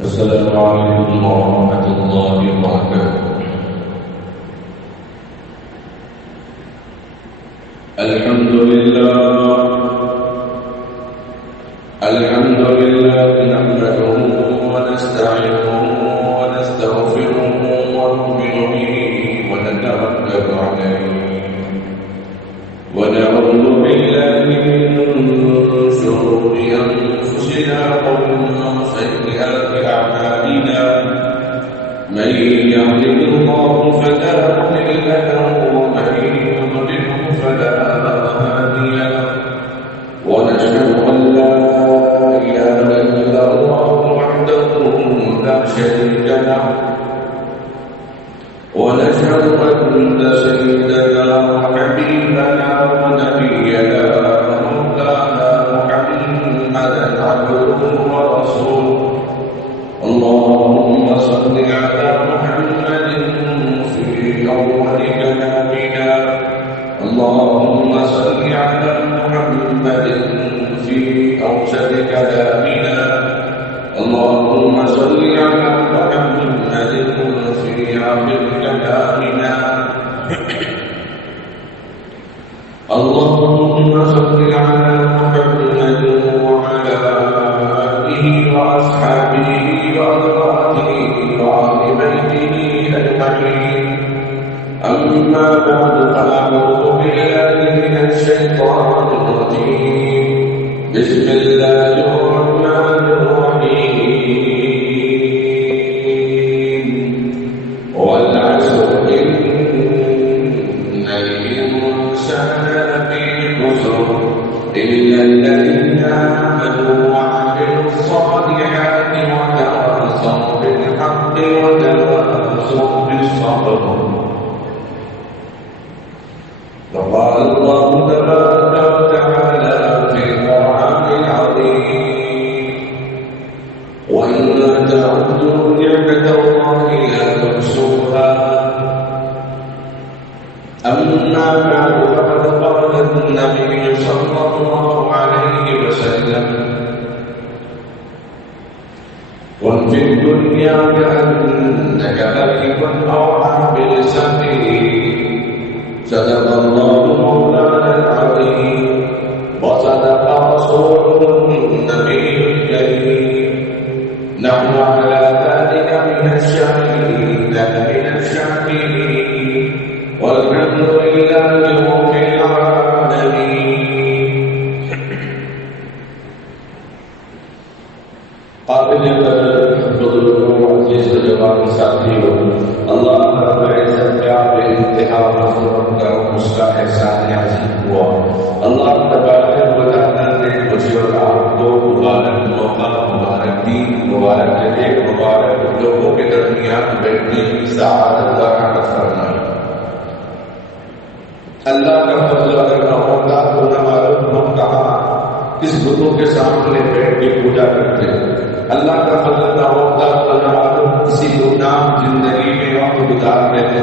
السلام عليكم ورحمة الله وبركاته. الحمد لله نحمده ونستعينه ونستغفره ونؤمن به ونتوكل عليه ونعوذ بالله من شرور أنفسنا ومن سيئات أعمالنا من يهده الله فلا مضل له ومن يضلل فلا هادي له ونشهد أن لا إله إلا الله وحده لا شريك له ونشهد أن سيدنا وحبيبنا ونبينا ومولانا محمدا عبده ورسوله. اللهم صل على محمد في أول كلامنا، اللهم صل على محمد في أوسط كلامنا، اللهم صل على محمد في آخر كلامنا، اللهم صل على محمد وعلى آله وأصحابه وأزواجه وأهل بيته أجمعين. أما بعد فأعوذ بالله من الشيطان الرجيم. بسم الله الرحمن الرحيم. والعصر إن الإنسان لفي خسر إلا الذين آمنوا وعملوا الصالحات وتواصوا بالحق وتواصوا بالصبر. وقال الله تبارك وتعالى في القرآن العظيم: وإن تعدوا نعمة الله لا تحصوها. أما بعد فقد قال النبي صلى الله عليه وسلم: كن في الدنيا كأنك غريب أو عابر سبيل. صدق الله مولانا العظيم وصدق رسوله النبي الكريم. نحن على ذلك من الشاهدين من الشاكرين والحمد لله رب العالمين. قابل بزرگ معزز جوان ساتھیوں، اللہ رب العزت کا بے انتہا فضل کرم اس کا احسان عظیم ہوا. اللہ تبارک و تعالی نے مجھے اور آپ کو مبارک موقع، مبارک دین، مبارک جگہ، مبارک لوگوں کے درمیان بیٹھنے کی سعادت و رحمت فرمائی. اللہ کا فضل اگر نہ ہوتا تو نہ معلوم ہم کہاں کس بتوں کے سامنے بیٹھ کے پوجا کرتے. اللہ کا فضل نہ ہوتا تو نہ معلوم کسی گمنام زندگی میں وقت گزار لیتے.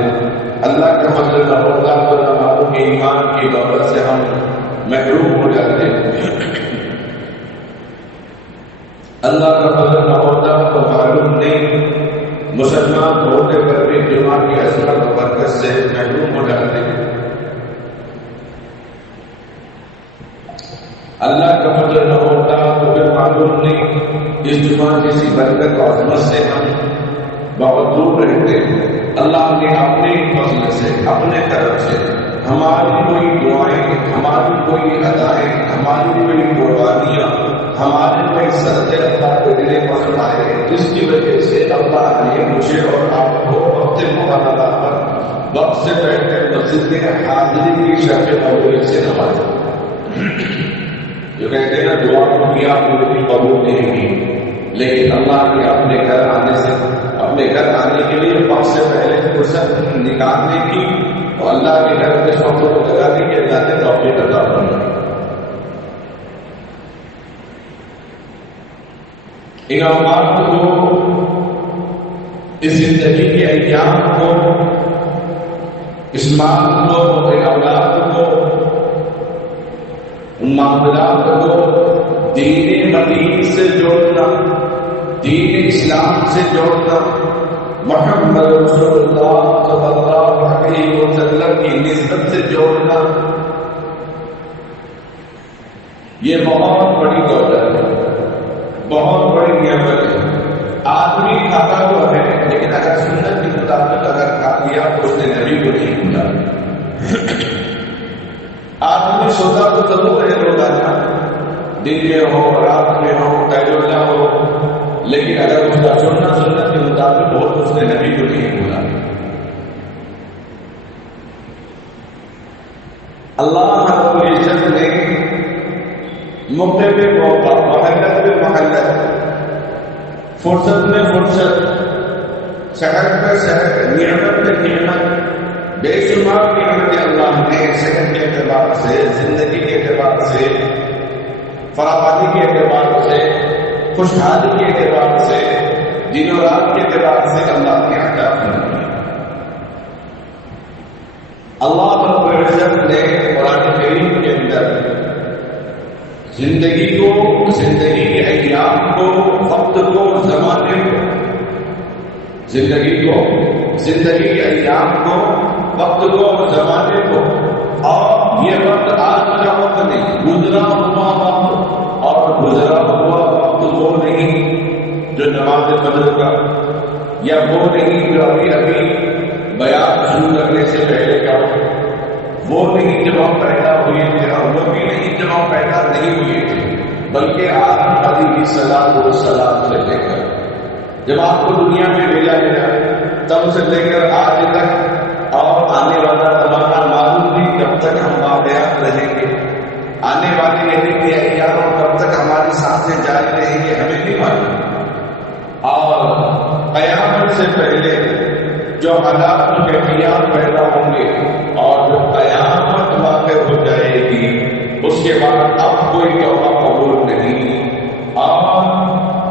اللہ کا فضل نہ ہوتا تو نہ معلوم ایمان کی دولت سے ہم محروم ہو جاتے. اللہ کا فضل نہ ہوتا تو معلوم نہیں مسلمان ہونے پر بھی جمعہ کی عظمت و برکت سے محروم ہو جاتے. اللہ کا فضل نہ ہوتا تو پھر معلوم نہیں اس جمعہ جیسی برکت و عظمت سے ہم بہت دور رہتے ہیں. اللہ نے اپنے فضل سے، اپنے طرف سے ہماری کوئی دعائیں، ہماری کوئی ادائیں، ہماری کوئی قربانیاں، ہمارے کوئی صدقے اللہ کے لیے فرمائے، جس کی وجہ سے اللہ نے مجھے اور آپ کو وقت مقررہ پر وقت سے بیٹھ کر مسجد میں حاضری کی شرف اول سے نوازا. جو کہتے ہیں نا دعا کو کیا پوری قبول نہیں کی، لیکن اللہ کے اپنے گھر آنے سے، اپنے گھر آنے کے لیے وقت سے پہلے فرصت نکالنے کی اور اللہ کے گھر میں سب کو لگانے کی اللہ نے توفیق عطا فرمائی. ان اوقات کو، اس زندگی کے ایام کو، اس مال کو، اولاد کو، معاملات کو دین مدین سے جوڑنا، دین اسلام سے جوڑنا، محمد رسول اللہ صلی اللہ علیہ وسلم کی نسبت سے جوڑنا، یہ بہت بڑی دولت ہے، بہت بڑی نعمت ہے۔ آدمی کھاتا تو ہے، لیکن اگر سنت کے مطابق اگر کھا لیا تو اس نے نبی کو نہیں بھولا۔ آدمی سوتا تو ضرور ہے روزانہ، دن میں ہو رات میں ہو قیلولہ ہو، لیکن اگر اس کا سنت کے مطابق ہو تو اس نے نبی کو نہیں بھولا۔ اللہ رب العزت نے موقع پہ موقع، محلت پہ محلت، فرصت میں فرصت، صحت پہ صحت، نعمت پہ نعمت، بے شمار نعمتیں اللہ نے صحت کے اعتبار سے، زندگی کے اعتبار سے، فراوانی کے اعتبار سے، خوشحالی کے اعتبار سے، دن و رات کے اعتبار سے اللہ نے عطا فرمائی۔ اللہ رب العزت نے قرآن کریم کے اندر زندگی کو، زندگی کے ایام کو، وقت کو، زمانے کو، زندگی کے ایام کو، وقت کو اور زمانے کو، اور یہ وقت آج کا وقت نہیں، گزرا ہوا وقت، اور گزرا ہوا وقت وہ نہیں جو نماز فجر کا، یا وہ نہیں جو ابھی بیان شروع کرنے سے پہلے کا وقت، وہ نہیں جب ہم پیدا ہوئے تھے، اور وہ بھی نہیں جب ہم پیدا نہیں ہوئے تھے، بلکہ آدم علیہ السلام سے لے کر جب آپ کو دنیا میں بھیجا گیا تب سے لے کر آج تک، اور آنے والا زمانہ معلوم نہیں کب تک ہم واقعات رہیں گے، آنے والے یہ دن کے ایام کب تک ہماری سانسیں جاری رہیں گے ہمیں نہیں معلوم، اور قیامت سے پہلے جو حالات و کیفیات پیدا ہوں گے اور جو قیامت واقع ہو جائے گی، اس کے بعد اب کوئی توبہ قبول نہیں، اور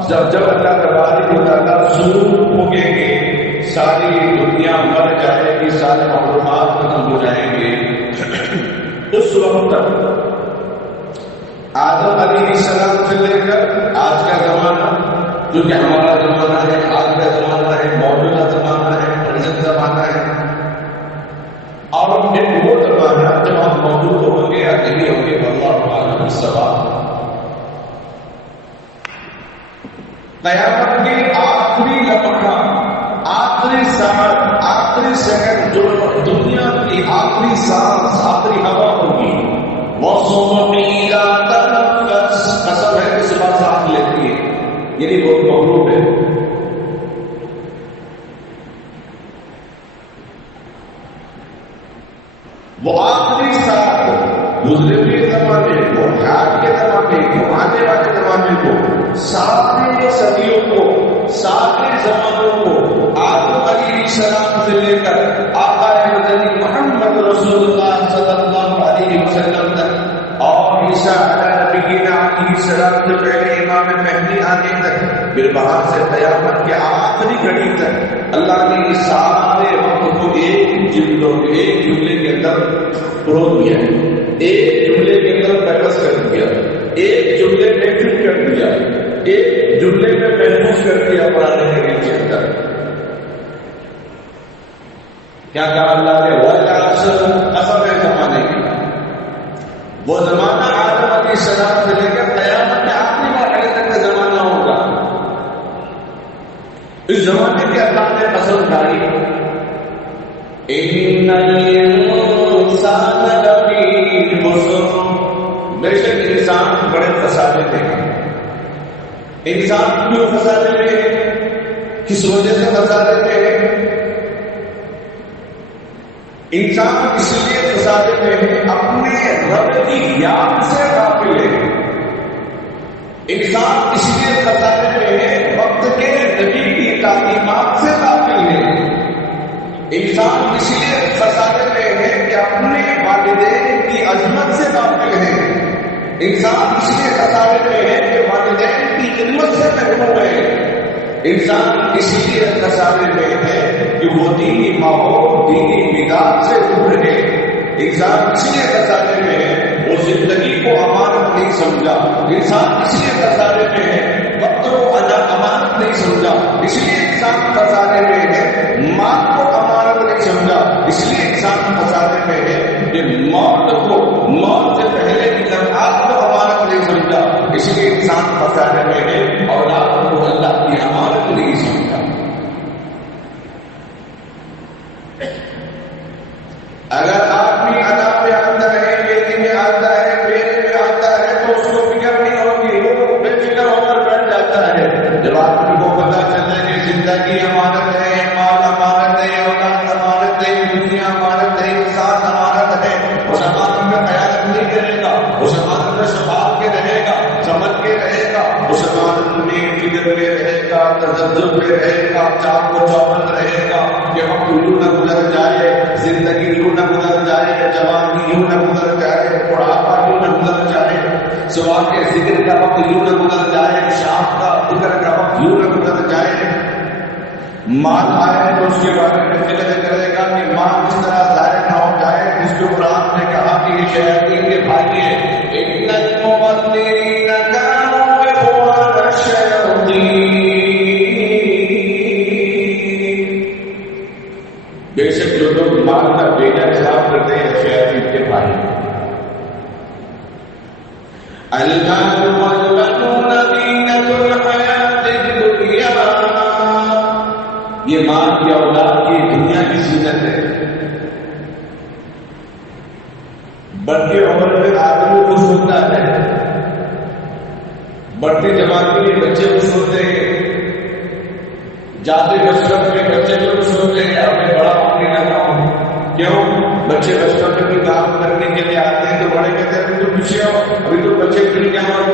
جب اللہ تبارک و تعالیٰ سور پھونکیں گے، ساری دنیا مر جائے گی، سارے معلومات ختم ہو جائیں گے، اس وقت تک آدم علیہ السلام سے لے کر آج کا زمانہ، جو کہ ہمارا زمانہ ہے، آج کا زمانہ ہے، موجودہ زمانہ ہے، پریزنٹ زمانہ ہے، اور ایک وہ زمانہ جب ہم موجود ہوں گے یا نہیں ہوں گے، اللہ عالم الصواب۔ قیامت کی آخری لمحہ، آخری ساعت، آخری سیکنڈ، جو دنیا کی آخری سانس، آخری ہوا ہوگی، قسم ہے کہ صبح سانس لیتی ہے، یعنی بہت مغروب ہے۔ وہ آخری ساتھ گزرے ہوئے زمانے کو، حال کے زمانے کو، آنے والے زمانے کو، سارے صدیوں کو، سارے زمانوں کو، آدم علیہ السلام سے لے کر آقا مدنی محمد رسول اللہ صلی اللہ علیہ وسلم تک، اور عیسیٰ علیہ السلام سے پہلے امام مہدی آنے تک، پھر وہاں سے قیامت کے آخری گھڑی تک، اللہ نے اس سارے وقت کو ایک جملے کے اندر پرو دیا، ایک جملے کے اندر پیکس کر دیا، ایک جملے میں فٹ کر دیا، ایک جملے میں محفوظ کر دیا قرآن کریم کے اندر۔ کیا کہا اللہ نے؟ قسم ہے زمانے کی، وہ زمانہ آدم علیہ السلام سے لے کر قیامت کے آخری مرحلے تک کا زمانہ ہوگا۔ اس زمانے کے اللہ نے قسم کھائی، ان الانسان لفی خسر، بے شک انسان بڑے خسارے میں ہے۔ انسان کیوں خسارے میں ہے؟ کس وجہ سے خسارے میں ہے؟ انسان اس لیے خسارے میں ہے، اپنے رب کی یاد سے غافل ہے۔ انسان اس لیے خسارے میں ہے، وقت کے نبی کی تعلیمات سے غافل ہے۔ انسان اس لیے خسارے میں ہے کہ اپنے والدین کی عظمت سے غافل ہے۔ انسان اس لیے خسارے میں ہے کہ والدین کی خدمت سے محروم ہے۔ انسان اس لیے خسارے میں ہے کہ وہ دینی ماحول، دینی مزاج سے دور ہے۔ انسان اس لیے خسارے میں ہے وہ زندگی کو امانت نہیں سمجھا۔ انسان اس لیے خسارے میں ہے وقت کو امانت نہیں سمجھا اس لیے انسان خسارے میں ہے، مال کو امانت نہیں سمجھا اس لیے انسان خسارے میں ہے، کہ موت سے پہلے کی آپ کو امانت نہیں سمجھا اس لیے انسان خسارے میں ہے، اولاد کو اللہ کی امانت نہیں سمجھا۔ اگر آدمی عذاب میں آتا ہے، بیٹی میں آتا ہے، بیٹے میں آتا ہے تو اس کو فکر نہیں ہوگی، وہ بے فکر ہو کر بیٹھ جاتا ہے۔ جب آدمی کو پتا چلے کہ زندگی امانت ہے، مال امانت ہے، اولاد امانت ہے، دنیا امانت ہے، انسان امانت ہے، اس امانت میں خیانت نہیں کرے گا، اس امانت میں سنبھال کے رہے گا، سمجھ کے رہے گا، اس امانت میں فکر میں رہے گا، تذبذب میں رہے گا، چاق و چوبند رہے گا کہ وقت یوں نہ گزر جائے، زندگی یوں نہ گزر جائے، جوانی یوں نہ گزر جائے، بڑھاپا یوں نہ گزر جائے، صبح کے ذکر کا وقت یوں نہ گزر جائے، شام کا ذکر کا وقت یوں نہ گزر جائے۔ مال آئے تو اس کے بارے میں فکر کرے گا کہ مال کس طرح ضائع نہ ہو جائے، جس کو قرآن نے کہا کہ یہ شیاطین کے بھائی ہیں، ان المبذرین کانوا اخوان الشیاطین، بے شک جو لوگ مال کا بیٹا خراب کرتے ہیں شیاطین کے بھائی۔ المال والبنون زینۃ الحیاۃ الدنیا، یہ مال کی اولاد کی دنیا کی زینت ہے۔ بڑھتی عمر میں آدمی خوش ہوتا ہے، بڑھتی جوانی میں بچے خوش ہوتے ہیں، جاتے بچپن میں بچے جو خوش ہوتے ہیں اب میں بڑا ہونے لگا ہوں۔ کیوں؟ بچے بچپن میں بھی کام کرنے کے لیے آتے ہیں تو بڑے کہتے ہیں ابھی تو پیچھے ہو، ابھی تو بچے پھر کیا ہو،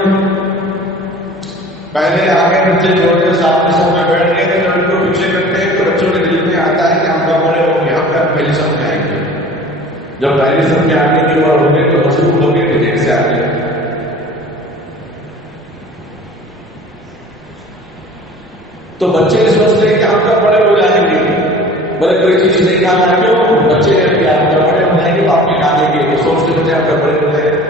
پہلے آگے بچے چھوٹے سامنے سب میں بیٹھ گئے تھے، لڑکے کو پیچھے کرتے ہیں تو بچوں کے دل میں آتا ہے کہ ہم کا بڑے ہو گئے، ہم کا پہلے سب میں آئیں گے۔ جب پہلے سب میں آنے کی عمر ہوگی تو مصروف ہوگی تو دیر سے آگے۔ تو بچے سوچتے ہیں کہ ہم کب بڑے ہو جائیں گے، بڑے کوئی چیز نہیں کھانا، کیوں؟ بچے کہ آپ جب بڑے ہو جائیں گے تو آپ بھی کھانے گے، تو سوچتے بچے آپ کب بڑے ہو جائیں گے۔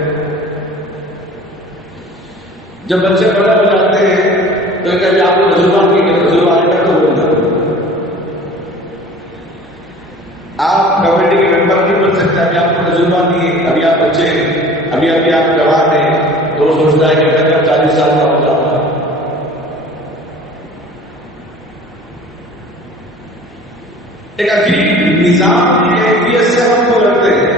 جب بچے بڑے ہو جاتے ہیں تو کبھی آپ کو تجربہ نہیں کہ تجربہ آئے گا تو بولنا، آپ کمیٹی کے ممبر نہیں بن سکتے، ابھی آپ کو تجربہ نہیں ہے، ابھی آپ بچے ہیں، ابھی آپ جوان ہیں، تو وہ سوچتا ہے کہ میں جب 40 سال کا ہو جاؤں گا۔ ایک عجیب نظام کی کیفیت سے ہم کو لڑتے ہیں،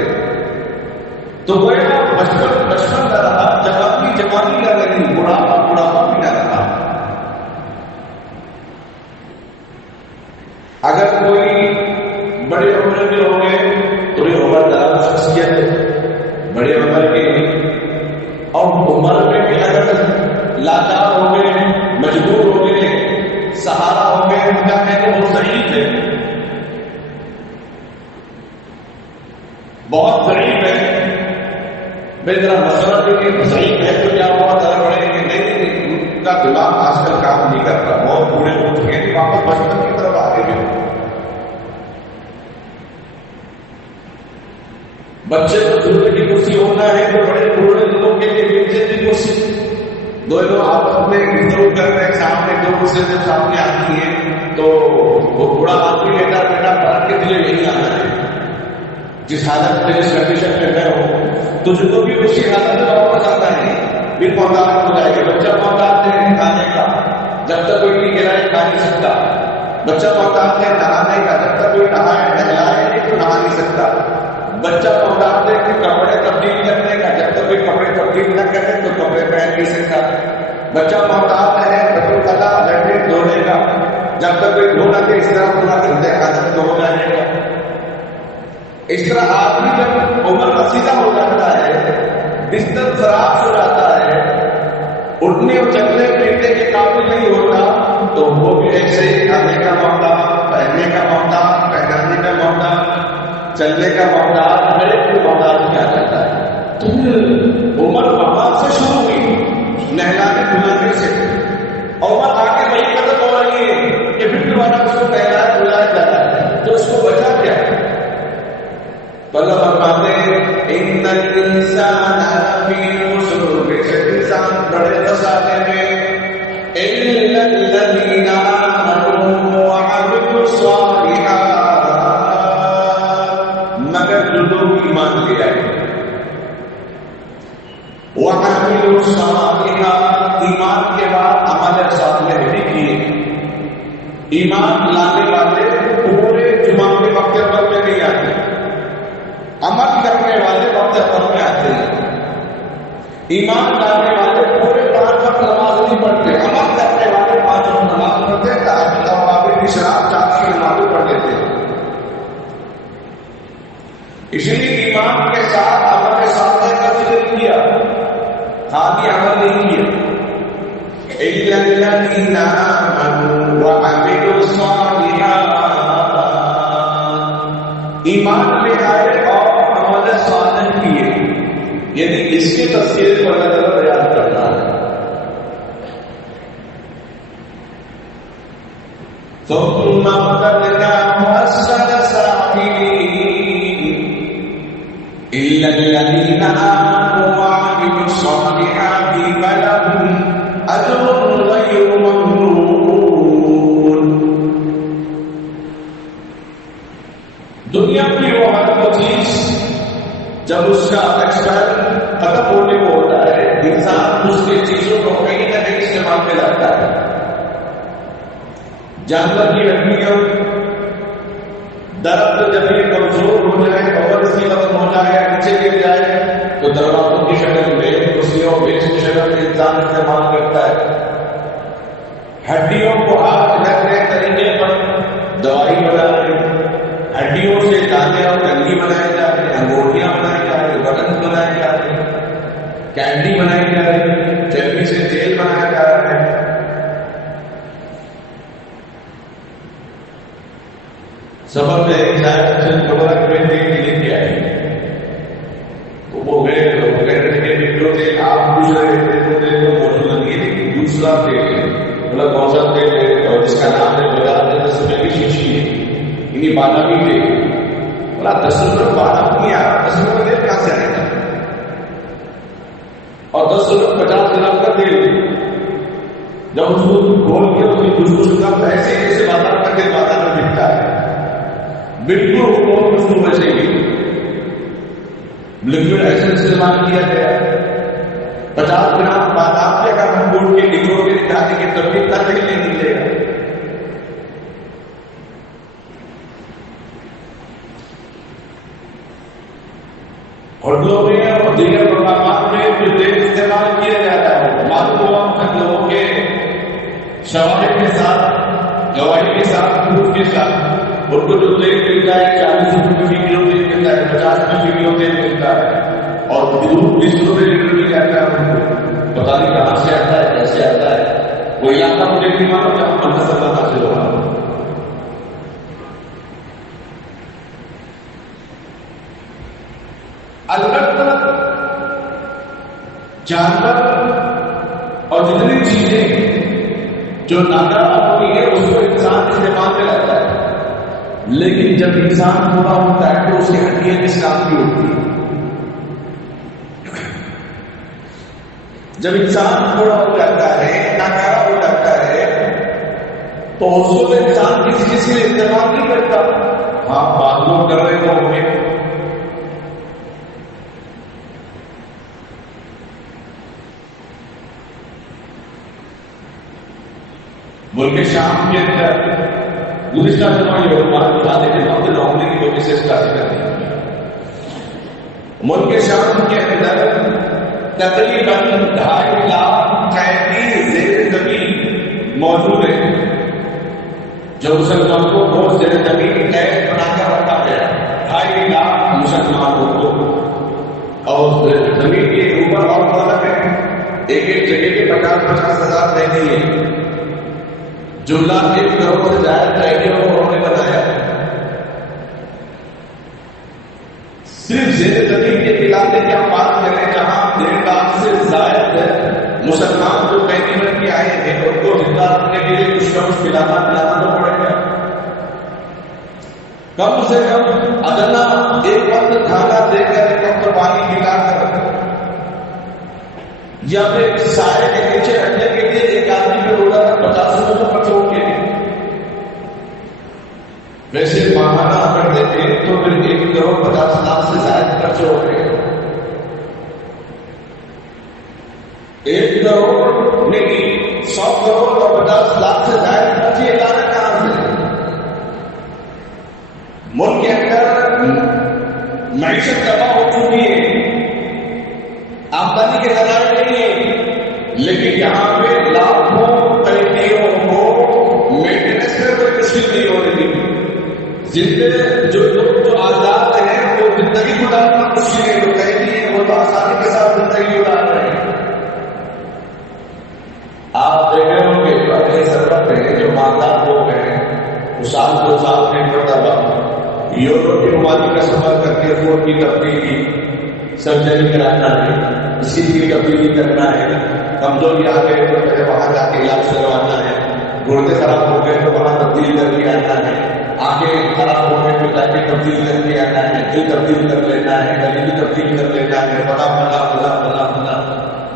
تو وہ بچپن نہ رہا، جوانی نہ رہی، بڑھاپا بھی نہ رہا۔ اگر کوئی بڑے عمر کے ہو گئے تو یہ عمر دراز شخصیت بڑے عمر کے، اور عمر میں بھی اگر لاچار ہو گئے، مجبور ہو گئے، سہارا ہو گئے، ان کا کہتے وہ ضعیف ہے، بہت ضعیف ہے، میں ذرا مسئلہ کہ ضعیف ہے تو کیا ہوا ذرا بڑے کہ نہیں، ان کا دماغ آج کل کام نہیں کرتا، بہت بوڑھے ہو چکے ہیں، واپس بچپن کی طرف آگے بھی۔ بچے کو جھوٹے کی کرسی ہونا ہے تو بڑے بوڑھے لوگوں کے لیے بیٹے کی کرسی، دونوں آپس میں گفتگو کر رہے ہیں، سامنے دو کرسی جب سامنے آتی ہے تو وہ بوڑھا آدمی بیٹا پڑھ کے تجھے یہی آنا ہے، جس حالت میں جس کنڈیشن میں میں ہوں تو جو بھی اسی حالت میں واپس آتا ہے، پھر محتاج ہو جائے گا۔ بچہ محتاج ہے کھانے کا، جب تک کوئی نہیں گرائے کھا نہیں سکتا، بچہ محتاج ہے نہانے کا، جب تک کوئی نہائے نہلائے نہیں تو نہا نہیں سکتا، بچہ محتاج ہے کہ کپڑے تبدیل کرنے کا، جب تک کوئی کپڑے تبدیل نہ کرے تو کپڑے پہن نہیں سکتا، بچہ محتاج ہے بچوں کا لڑنے دھونے کا، جب تک کوئی دھونا کے اس طرح پورا گندے حالت میں ہو جائے گا۔ اس طرح آدمی جب عمر رسیدہ ہو جاتا ہے، بستر خراب ہو جاتا ہے، اٹھنے اور چلنے پھرنے کے قابل نہیں ہوتا، تو وہ بھی ایسے ہی کھانے کا محتاج، پہننے کا محتاج، پہنانے کا محتاج، چلنے کا محتاج، ہر ایک کو محتاج کیا جاتا ہے۔ تو عمر وہاں سے شروع ہوئی، نہلانے دھلانے سے، عمر آگے وہی ختم ہو رہی ہے کہ پھر دوبارہ اس کو نہلایا دھلایا جاتا ہے، تو اس کو بچا کیا؟ اللہ فرماتے ہیں ان الانسان لفی خسر، بے شک انسان بڑے خسارے میں، الا الذین ایمان لانے والے پورے جمعہ کے وقت پر میں نہیں آتے، عمل کرنے والے وقت پر میں آتے ہیں۔ ایمان لانے والے پورے 5 وقت نماز نہیں پڑھتے، عمل کرنے والے 5 وقت نماز پڑھتے، تہجد اور کی شراب 4 کی نمازیں پڑھ لیتے ہیں۔ اس لیے ایمان کے ساتھ عمل کے ساتھ کا ذکر کیا، خالی عمل نہیں کیا۔ إِلَّا الَّذِينَ آمَنُوا وَعَمِلُوا الصَّالِحَاتِ، ایمان لے آئے اور عمل صالح کیے، یعنی اس کی تفسیر کو اللہ تعالیٰ بیان کرنا ہے۔ ثُمَّ رَدَدْنَاهُ أَسْفَلَ سَافِلِينَ إِلَّا الَّذِينَ آمَنُوا وَعَمِلُوا الصَّالِحَاتِ فَلَهُمْ أَجْرٌ غَيْرُ مَمْنُونٍ۔ دنیا کی وہ ہر چیز جب اس کا ایکسپائر ختم ہونے کو ہوتا ہے، انسان اس کے چیزوں کو کہیں نہ کہیں استعمال میں لاتا ہے۔ جانور کی ہڈیاں، درخت جب یہ کمزور ہو جائے اور اس کی ختم ہو جائے یا نیچے گر جائے تو دروازوں کی شکل میں، کرسیوں بیچ کی شکل میں انسان استعمال کرتا ہے۔ ہڈیوں کو آج نئے نئے طریقے پر دوائی بنا رہے ہیں، ہڈیوں سے دانے اور کنگھی بنائے جا رہے ہیں، انگوٹیاں بنائے جا رہے ہیں، بٹن بنائے جا رہے ہیں، کینڈی بنائی جا رہی ہے، چربی سے تیل بنایا جا رہا ہے۔ سفر میں ایک شاید خبر بیٹے لے کے آئے، وہ گئے تو کہہ رہے تھے کہ جو تیل آپ پوچھ رہے تھے تو موجود نہیں ہے، لیکن دوسرا تیل بولا کون سا تیل ہے اور جس کا نام ہے بتا دیں 10 روپے کی شیشی ہے، انہیں بالا بھی دے بولا 10 روپے بالا نہیں آ رہا، 10 روپے تیل کہاں سے آئے گا، اور 10 روپے 50 گرام کا تیل جب اس کو کھول کے اس کی خوشبو کا ایسے ایسے بازار کا تیل بازار میں ملتا ہے، بالکل وہ خوشبو ویسے ہی لکوڈ ایسے استعمال کیا گیا۔ 50 گرام بادام کے اگر ہم گوڑ کے نگڑ کے نکالیں گے تو بھی اتنا تیل نہیں ملے گا۔ ہوٹلوں میں اور دیگر مقامات میں جو تیل استعمال کیا جاتا ہے، معلوم ہوا ہم لوگوں کے شواہد کے ساتھ، گواہی کے ساتھ، پروف کے ساتھ ان کو جو تیل ملتا ہے 40 روپے فی کلو تیل ملتا ہے، 50 روپے فی کلو تیل ملتا ہے، اور دودھ 20 روپے لیٹر مل جاتا ہے۔ ان کو پتا نہیں کہاں سے آتا ہے، کیسے آتا ہے، وہ علاقہ مجھے نہیں معلوم جہاں پر نسل حاصل ہو رہا ہے۔ البتہ جانور اور جتنی چیزیں جو ناکارہ ہوتی ہے اس کو انسان استعمال میں لاتا ہے، لیکن جب انسان تھوڑا ہوتا ہے تو اس کی ہڈیاں کس کام کی ہوتی ہے؟ جب انسان تھوڑا ہو جاتا ہے، ناکارہ ہو جاتا ہے، تو اس کو انسان کسی چیز کے استعمال نہیں کرتا۔ ہاں بات لوگ کر رہے ہوں گے، ملک شام کے اندر گزشتہ جمعہ یہ بات بتا دیتے وقت نوکری کی وجہ سے اس کا ذکر نہیں۔ ملک شام کے اندر تقریباً 2.5 لاکھ قیدی زیر زمین موجود ہیں، جو مسلمانوں کو بہت زیر زمین قید بنا کر رکھا گیا۔ 2.5 لاکھ مسلمانوں کو، اور زمین کے اوپر اور فرق ہے، ایک ایک جگہ کے 50,000 ہزار رہتے ہیں۔ جملہ 1 کروڑ سے زائد قیدیوں کو انہوں نے بنایا۔ صرف زیر زمین کے علاقے کی ہم بات کریں جہاں 1.5 لاکھ سے زائد مسلمان جو قیدی بن کے آئے ہیں، ان کو زندہ رکھنے کے لیے کچھ نہ کچھ پلانا تو پڑے گا۔ کم سے کم ادنا ایک وقت کھانا دے کر، ایک وقت پانی پلا کر، یا پھر سائے کے نیچے رکھنے کے لیے ایک آدمی پہ روزہ 50 روپے خرچ ہو کے، ویسے ماہانہ اگر دیتے تو پھر 1 کروڑ 50 لاکھ سے زائد خرچ ہو گئے۔ 1 کروڑ نہیں، 100 کروڑ اور 50 لاکھ سے زائد خرچ یہ لانا کہاں مشکل نہیں ہونے کی. جو لوگ جو آزاد ہیں وہ زندگی گزارنا مشکل ہے، جو قیدی ہیں وہ تو آسانی کے ساتھ زندگی گزار رہے ہیں. آپ دیکھ رہے ہوں گے اپنے سرکت میں جو مالدار لوگ ہیں وہ سال 2 سال میں مرتبہ یورپ کے ممالک کا سفر کر کے فوٹ کی تبدیلی سرجری کرانا ہے، اسی کی تبدیلی کرنا ہے. کمزوری آ گئے تو پہلے وہاں جا کے علاج کروانا ہے، گردے خراب ہو گئے تو وہاں تبدیل کر کے آنا ہے، آنکھیں خراب ہو گئے تو جا کے تبدیل کر کے آنا ہے، دل تبدیل کر لینا ہے، گلی بھی تبدیل کر لینا ہے، بلا بلا بلا بلا بلا.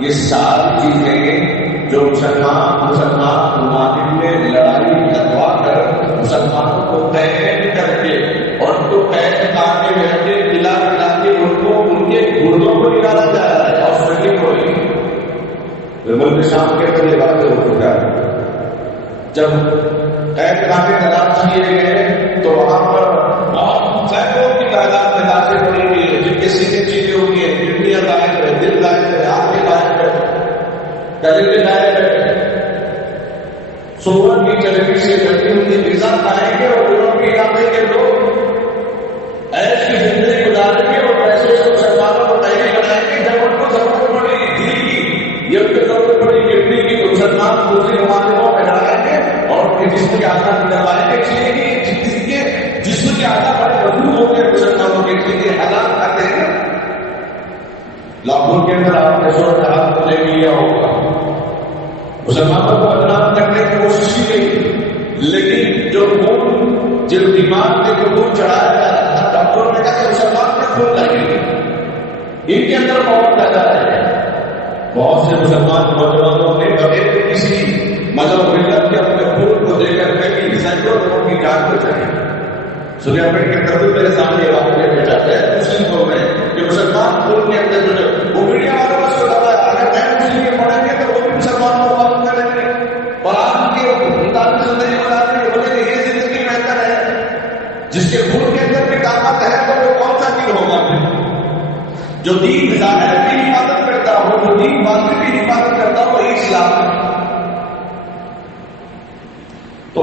یہ ساری چیزیں جو مسلمان ممالک میں لڑائی لگوا کر مسلمانوں کو قید کر کے اور ان کو قید خانے میں رکھ کے پلا پلا کے ان کو ان کے گردوں کو نکالا جا رہا ہے. اور سرکٹ ہو رہی ہے، ملک شام کے اندر یہ باتیں ہو چکا ہے. جب قید خانے تلاش کیے گئے تو وہاں پر بہت سینکڑوں کی تعداد میں لاشیں پڑی ہوئی ہے، جن کے سینے چیزیں ہوئی ہیں، کڈنیاں غائب ہے، دل غائب ہے، آنکھیں غائب ہے، کلیجے غائب ہے. سور کی چربی سے چلتی ہوئی غذا کھائیں گے اور یورپ کے علاقے کے لوگ ایسی زندگی گزاریں گے اور پیسے سے مسلمانوں کو پہلے بنائیں گے. جب ان کو ضرورت پڑی دل کی، یہ ان کو ضرورت پڑی کڈنی کی، تو مسلمان دوسری ممالکوں میں ڈالیں گے اور ان کے جسم کے آدھار نکلوائیں گے. اس لیے کسی کے جسم کے آدھار بڑے مضبوط ہو گئے مسلمانوں کے لیے حالات کرتے ہیں. لاہور کے اندر آپ نے سو جہاز کو لے لیا ہوگا، مسلمانوں کو بدنام کرنے کی کوشش کی گئی، لیکن جو خون جن دماغ کے خون چڑھایا جا رہا تھا، ڈاکٹروں نے کہا کہ مسلمان میں خون لگے گی، ان کے اندر بہت پیدا ہے. بہت سے مسلمان نوجوانوں نے بغیر کسی مذہب ملت کے اپنے خون کو دے کر کئی سینکڑوں لوگوں کی جان بچائی. سوریا پیٹ کے اندر بھی میرے سامنے یہ واقعہ بیٹھا ہے مسلم لوگ ہیں کہ مسلمان خون کے اندر جو وہ میڈیا والوں نے سنا ہے، اگر غیر مسلم پڑھیں گے تو وہ بھی مسلمانوں کو معلوم کریں گے اور آپ کے مطابق زندگی بناتے ہیں. بولے کہ یہ زندگی بہتر ہے، جس کے خون کے اندر بھی طاقت ہے تو وہ کون سا دین ہوگا؟ جو دین ظاہر کی حفاظت کرتا ہو، جو دین باطن کی حفاظت کرتا ہو، وہی اسلام ہے. تو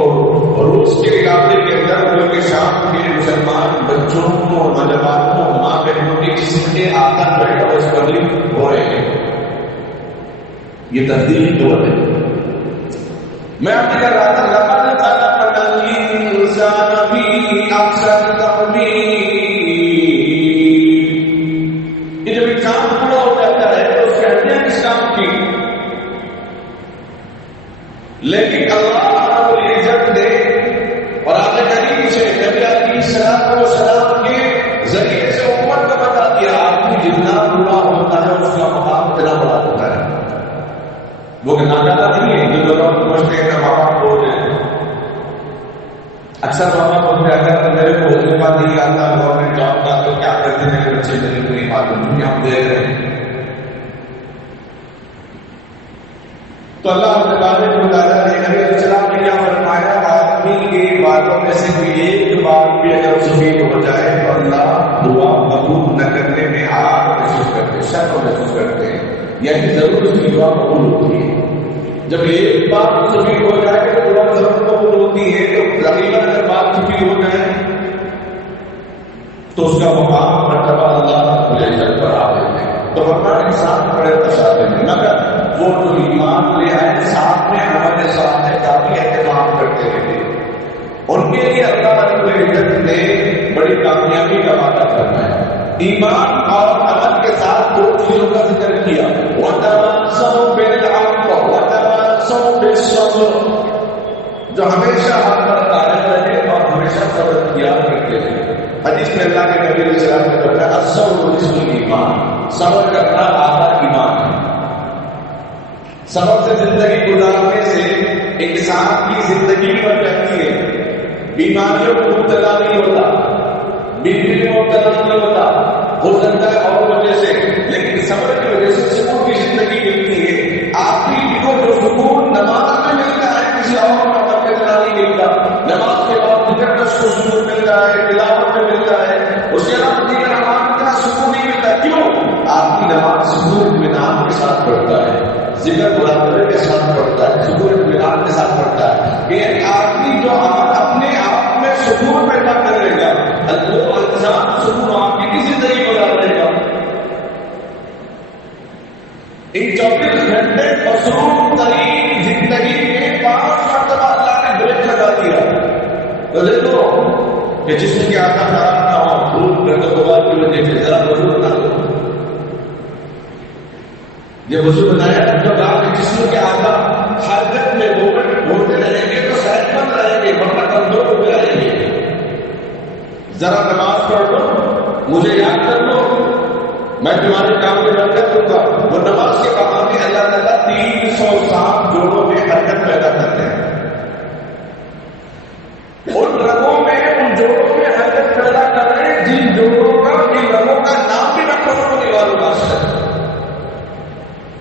روس کے علاقے کے اندر ملک شام کے مسلمان بچوں اور نوجوانوں ماں بہنوں کے جسم کے آدھار جو ہے اس پر ہو رہے ہیں. یہ تبدیلی دور ہے. میں اپنے کر رہا تھا لقد خلقنا الانسان فی احسن تقویم. یہ جب انسان پورا ہو جاتا ہے تو اس کی ہڈیاں کس کام کی، لیکن اللہ رب العزت نے اور آپ کریم سے نبی علیہ السلام و سلام کے ذریعے سے امت کو بتا دیا آدمی جتنا بڑا ہوتا ہے اس کا مقام اتنا بڑا ہوتا ہے. وہ ناکارہ نہیں ہے جو لوگ سمجھتے ہیں کہ ماں باپ بول رہے ہیں. اکثر ماں باپ بولتے ہیں اگر میرے کو وظیفہ نہیں آتا گورنمنٹ جاب کا تو کیا کرتے میرے بچے میرے کو نہیں معلوم کہ ہم دے رہے ہیں. تو اللہ تعالیٰ نے نبی علیہ السلام نے کیا فرمایا، آدمی کے باتوں میں سے کوئی ایک بات بھی اگر سفید ہو جائے تو اللہ دعا قبول نہ کرنے میں آپ محسوس کرتے، شک محسوس کرتے ہیں، یعنی ضرور اس کی دعا قبول ہوتی ہے. جب ایک بات سفید ہو جائے تو دعا ضرور قبول ہوتی ہے. تو غریباً اگر بات سفید ہو جائے تو اس کا مقام مرتبہ اللہ پر آ دیتے ہیں. تو ہمارا انسان بڑے تشابہ ہیں، مگر وہ جو ایمان لے آئے ساتھ میں ہمارے ساتھ کافی اہتمام کرتے رہے، ان کے لیے اللہ رب العزت نے بڑی کامیابی کا وعدہ کرنا ہے. ایمان اور عمل کے ساتھ دو چیزوں کا ذکر کیا، وَتَوَاصَوْا بِالْحَقِّ وَتَوَاصَوْا بِالصَّبْرِ، جو ہمیشہ حق پر قائم رہے اور ہمیشہ صبر کیا کرتے ہیں. حدیث میں اللہ کے نبی علیہ السلام نے بتایا الصبر نصف الایمان، صبر کرنا آدھا ایمان ہے. صبر سے زندگی گزارنے سے انسان کی زندگی بن جاتی ہے، بیماریوں کو مبتلا نہیں ہوتا، بیماری میں مبتلا نہیں ہوتا، ہو سکتا ہے اور وجہ سے، لیکن صبر کی وجہ سے سکون کی زندگی ملتی ہے. آدمی کو جو سکون نماز میں ملتا ہے کسی اور عمل کے طرح نہیں ملتا. نماز کے بعد ذکر کو سکون ملتا ہے، تلاوت میں ملتا ہے، اس کے علاوہ دیگر نماز اتنا سکون نہیں ملتا. کیوں؟ آدمی نماز سکون اطمینان کے ساتھ پڑھتا ہے، ذکر مراقبے کے ساتھ پڑھتا ہے، سکون اطمینان کے ساتھ پڑھتا ہے. یعنی آدمی جو عمل اپنے سکون پیدا کرے گا، وہ انسان سکون آپ کی کسی طریقے بنا دے گا۔ ان 24 گھنٹے مصروف ترین زندگی میں 5 مرتبہ اللہ نے بریک لگا دیا۔ تو دیکھو کہ جسم کی عادت خراب نہ ہو، بھوک گردوبار کی وجہ سے ذرا وضو بنا دو۔ یہ وضو بنایا تو آپ کے جسم کی عادت حرکت میں موومنٹ ہوتے رہیں گے تو صحت مند رہیں گے، ورنہ کمزور ہو جائیں گے۔ ذرا نماز پڑھ لو، مجھے یاد کر لو، میں تمہارے کام میں برکت دوں گا۔ وہ نماز کے کام میں اللہ تعالیٰ 307 جوڑوں میں حرکت پیدا کرتے ہیں۔ ان رگوں میں، ان جوڑوں میں حرکت پیدا کر رہے ہیں جن جوڑوں کا، ان رگوں کا نام بھی نہ کرو ہونے والوں کا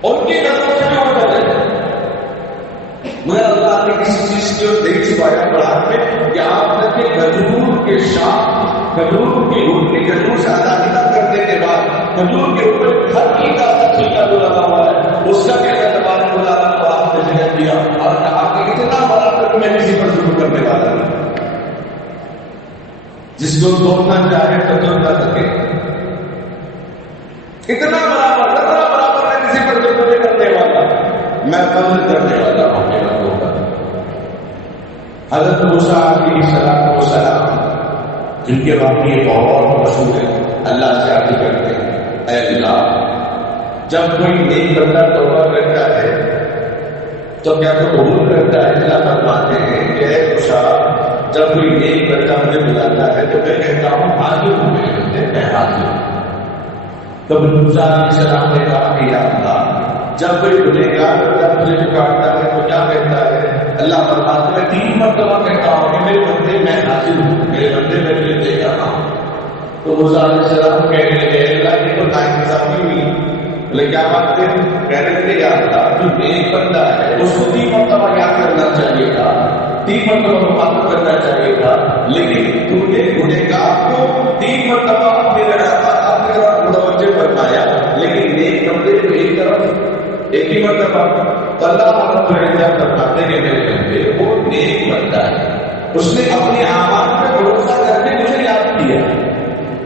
ان کی نظروں سے بھی ہو جائے۔ مگر اللہ نے کسی چیز کی اور دیکھ چھپایا قرآن میں کہ آپ تک کہ کھجور کے شاخ، کھجور کی روٹی، کھجور سے آزادی کرنے کے بعد کھجور کے اوپر ہر کی کا چھلکا جو لگا ہوا ہے اس کا بھی اللہ تبارک و تعالیٰ نے آپ نے ذکر کیا اور کہا کہ اتنا بڑا تک میں کسی پر ظلم کرنے والا نہیں، جس کو توڑنا چاہے تو توڑ نہ سکے۔ اتنا برابر میں کسی پر ظلم نہیں کرنے والا، میں فضل کرنے والا ہوں میرا ہوگا۔ حضرت موسیٰ علیہ السلام جن کے واقعے بہت مشہور ہے، اللہ سے عرض کرتے ہیں اے اللہ، جب کوئی نیک بندہ توبہ کرتا ہے تو کیا تو قبول کرتا ہے؟ اللہ فرماتے ہیں کہ اے موسیٰ، جب کوئی نیک بندہ مجھے بلاتا ہے تو میں کہتا ہوں حاضر ہوں میرے بندے، میں حاضر ہوں۔ تو موسیٰ علیہ السلام نے کہا کہ یا اللہ، جب کوئی گنہگار بندہ مجھے پکارتا ہے تو کیا کہتا ہے؟ اللہ فرماتے ہیں 3 مرتبہ کہتا ہوں کہ میرے بندے میں حاضر ہوں، میرے بندے میں تجھے دے رہا ہوں۔ تو موسیٰ علیہ السلام کہنے لگے اللہ یہ تو ناانصافی ہوئی، بولے کیا بات ہے؟ کہنے لگے یا اللہ، جو نیک بندہ ہے اس کو 3 مرتبہ یاد کرنا چاہیے تھا، 3 مرتبہ مخاطب کرنا چاہیے تھا، لیکن تم نے گنہگار کو 3 مرتبہ اپنی طرف متوجہ فرمایا، لیکن نیک بندے کو ایک ہی مرتبہ۔ تو اللہ رب العزت فرماتے ہیں کہ میرے بندے وہ نیک بندہ ہے، اس نے اپنے اعمال پہ بھروسہ کر کے مجھے یاد کیا،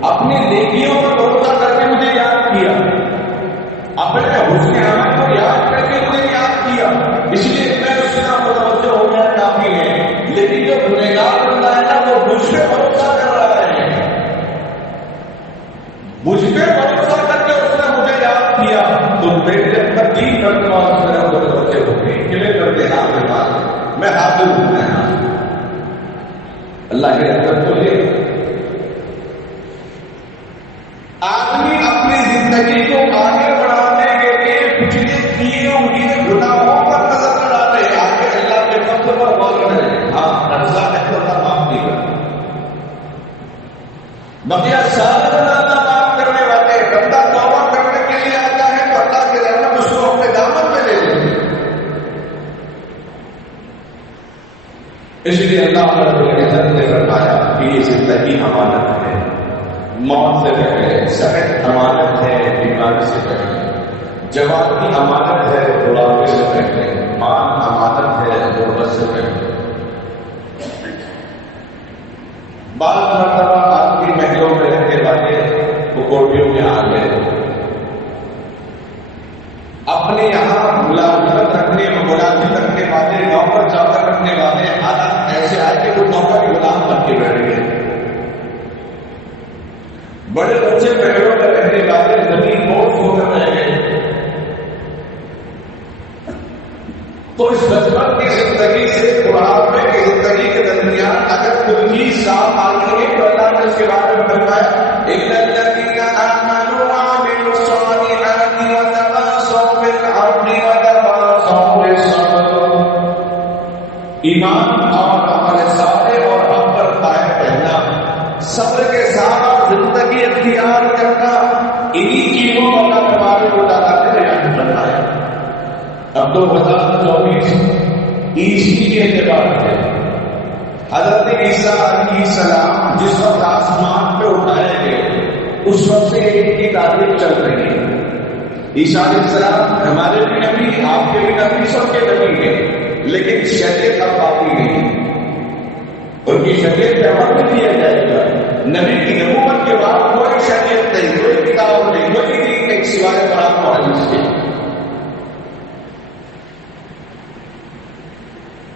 اپنی نیکیوں پر بھروسہ کر کے مجھے یاد کیا، اپنے حسن عمل کو یاد کر کے مجھے یاد کیا، اس لیے میں اس کا متوجہ ہو گیا کافی ہے۔ لیکن جو گنہگار بندہ ہے نا وہ مجھ پہ بھروسہ کر رہا ہے، مجھ پہ بھروسہ کر کے اس نے مجھے یاد کیا، تو میرے اندر 3 مرتبہ اس نے متوجہ ہو گئی کہ میں کر دینا آپ کے پاس، میں حاضر ہوں، میں حاضر ہوں۔ اللہ کے اندر تو لے آدمی اپنی زندگی کو آگے بڑھانے کے لیے پچھلے کیے ہوئے گناہوں پر نظر نہ ڈالے، آگے اللہ کے فضل پر غور کرے۔ ہاں رضا ہے تو اللہ معاف نہیں کرتا، بقیہ سارے اللہ معاف کرنے والے۔ بندہ توبہ کرنے کے لیے آتا ہے تو اللہ کے رحمت اس کو اپنے دامن میں لے لے۔ اس لیے اللہ رب العزت نے فرمایا کہ یہ زندگی امانت ہے، موت سے پہلے صحت امانت ہے، بیماری سے پہلے جوانی امانت ہے، بڑھاپے سے پہلے مال امانت ہے، غربت سے پہلے۔ بعض مرتبہ آپ کی محلوں میں رہنے والے وہ کوٹھیوں میں آ گئے، اپنے یہاں ملازمت رکھنے والے نوکر چاکر رکھنے والے حالات ایسے آئے کہ وہ نوکر کے غلام بن کے بیٹھ گئے۔ بڑے اونچے پہاڑوں میں رہنے والے زمین بوجھ ہو کر رہ گئے۔ تو اس بچپن کی زندگی سے بڑھاپے کی زندگی کے درمیان اگر کوئی چیز صاف آ گئی ہے تو اللہ نے اس کے بارے میں فرمایا إِلَّا الَّذِينَ آمَنُوا وَعَمِلُوا الصَّالِحَاتِ وَتَوَاصَوْا بِالْحَقِّ وَتَوَاصَوْا بِالصَّبْرِ۔ ایمان اور عمل صالح اور حق پر قائم رہنا، صبر کے ساتھ زندگی اختیار کرنا، انہی چیزوں کو اللہ تبارک و تعالیٰ نے بیان فرمایا۔ اب 2024 عیسوی کے اعتبار سے حضرت عیسیٰ علیہ السلام جس وقت آسمان پہ اٹھائے گئے اس وقت سے ان کی تاریخ چل رہی ہے۔ عیسیٰ علیہ السلام ہمارے بھی نبی، آپ کے بھی نبی، سب کے نبی ہیں، لیکن شریعت اب باقی نہیں۔ ان کی شریعت پہ عمل نہیں کیا جائے گا. نبی کی نبوت کے بعد کوئی شریعت نہیں، کوئی کتاب نہیں، کوئی دین نہیں سوائے قرآن و حدیث کے.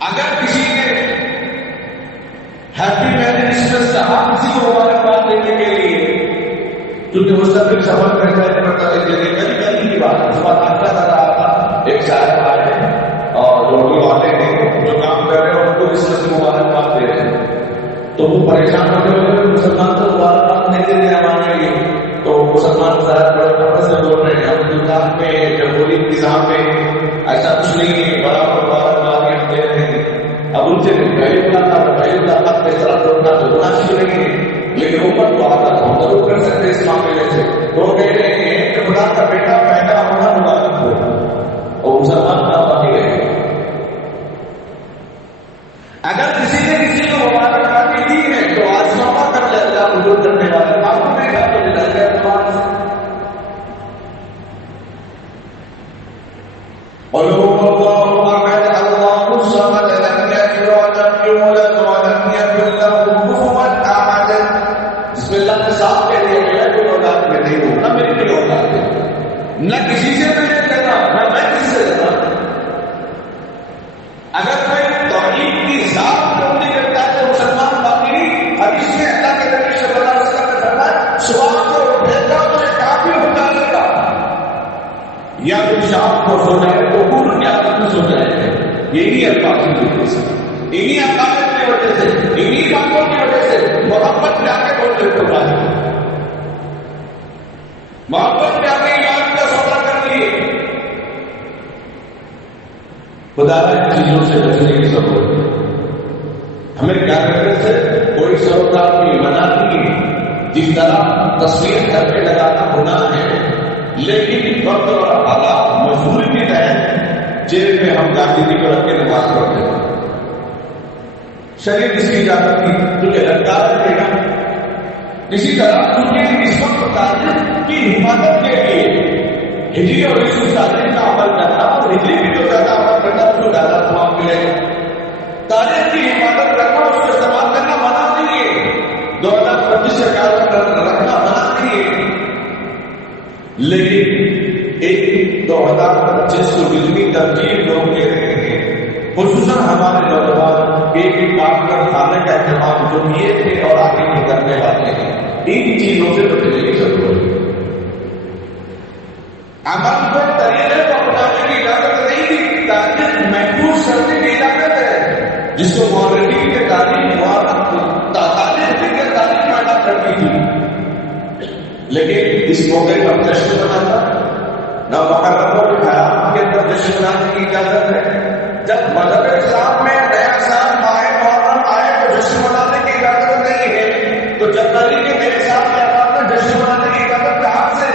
اگر کسی نے ہیپی میرج میں کہا کسی کو مبارکباد دینے کے لیے، کیونکہ مستقل سفر کرتا ہے کبھی کی بات اس بات اچھا کر رہا تھا. ایک شاعر آئے اور اردو والے نے جو کام کر رہے ہیں ان کو اس طرح سے مبارکباد دے رہے ہیں، تو وہ پریشان ہوتے ہوئے مسلمان کو مبارکباد نہیں دے رہے ہمارے لیے. تو مسلمان صاحب بڑے طرح سے بول رہے ہیں ہم میں جمہوری نظام میں ایسا کچھ نہیں ہے، بڑا مبارکباد ہم دے رہے ہیں. اب ان سے اللہ کے طرف روکنا تو گناہ چیز نہیں ہے، لیکن اوپر کو آتا ہم ضرور کر سکتے اس معاملے سے. تو کہہ رہے ہیں کہ خدا کا بیٹا پیدا ہونا مبارک ہو اور مسلمان کا باقی رہے. اگر کسی نے کسی کو مبارکباد دی ہے تو آج موقع کر لے اللہ کو کرنے والا کام میں گا تو نکل گیا تمہارے سے. اور جس میں اللہ کے ساتھ کہہ دیا گیا کوئی اولاد میں نہیں ہوگا، میری کوئی اولاد ہے، نہ کسی سے میں نے لینا نہ میں کسی سے لینا. اگر کوئی توحید کی ذات پوری کرتا ہے تو مسلمان باقی نہیں. اب اس میں اللہ کے نبی صلی اللہ علیہ وسلم نے فرمایا صبح کو بھیجا مجھے کافی ہو جائے گا، یا پھر شام کو سو جائے تو پورن کی عادت میں سو جائے گا. یہی الفاظ کی وجہ سے، انہی عقائد کی وجہ سے، انہی باتوں کی وجہ سے محبت میں آ کے بولتے خدا ہے، محبت میں آ کے ایمان کا سودا کر لیے. خدا ان چیزوں سے بچنے کی ضرورت ہے. ہمیں کیا کرنے سے کوئی سروکار کی منع نہیں، جس طرح تصویر گھر پہ لگانا گناہ ہے، لیکن وقت اور حالات مجبوری بھی ہے جیل میں ہم گاندھی کو رکھ کے نماز پڑھتے ہیں. شریعت اس کی اجازت کی تجھے لگتا رکھے گا. اسی طرح تجھے اس وقت تعلیم کی حفاظت کے لیے ہجری اور اس تعلیم کا عمل کرنا، اور ہجری بھی جو زیادہ عمل کرنا اس کو زیادہ ثواب ملے گا. تعلیم کی حفاظت کرنا، اس کو استعمال کرنا منع نہیں ہے، 2025 سے رکھنا منع نہیں ہے، لیکن ایک 2025 کو جتنی ترجیح لوگ دے رہے ہیں، خصوصاً ہمارے نوجوان ایک ایک بات کر کھانے کا اہتمام جو یہ تھے اور آگے بھی کرنے والے ہیں، ان چیزوں سے بچنے کی ضرورت ہے. عمل کو طریقے کو اپنانے کی اجازت نہیں دی، تعلیم محفوظ کرنے کی اجازت ہے، جس کو مورٹی کے تعلیم پیدا کرتی تھی. لیکن اس موقع پر جشن منانا نہ محرموں کے حرام کے اندر جشن منانے کی اجازت ہے. جب مذہب اسلام میں نیا سال ماہ محرم آئے تو جشن منانے کی اجازت نہیں ہے، تو جب نبی کے نئے سال کے بعد میں جشن منانے کی اجازت کہاں سے؟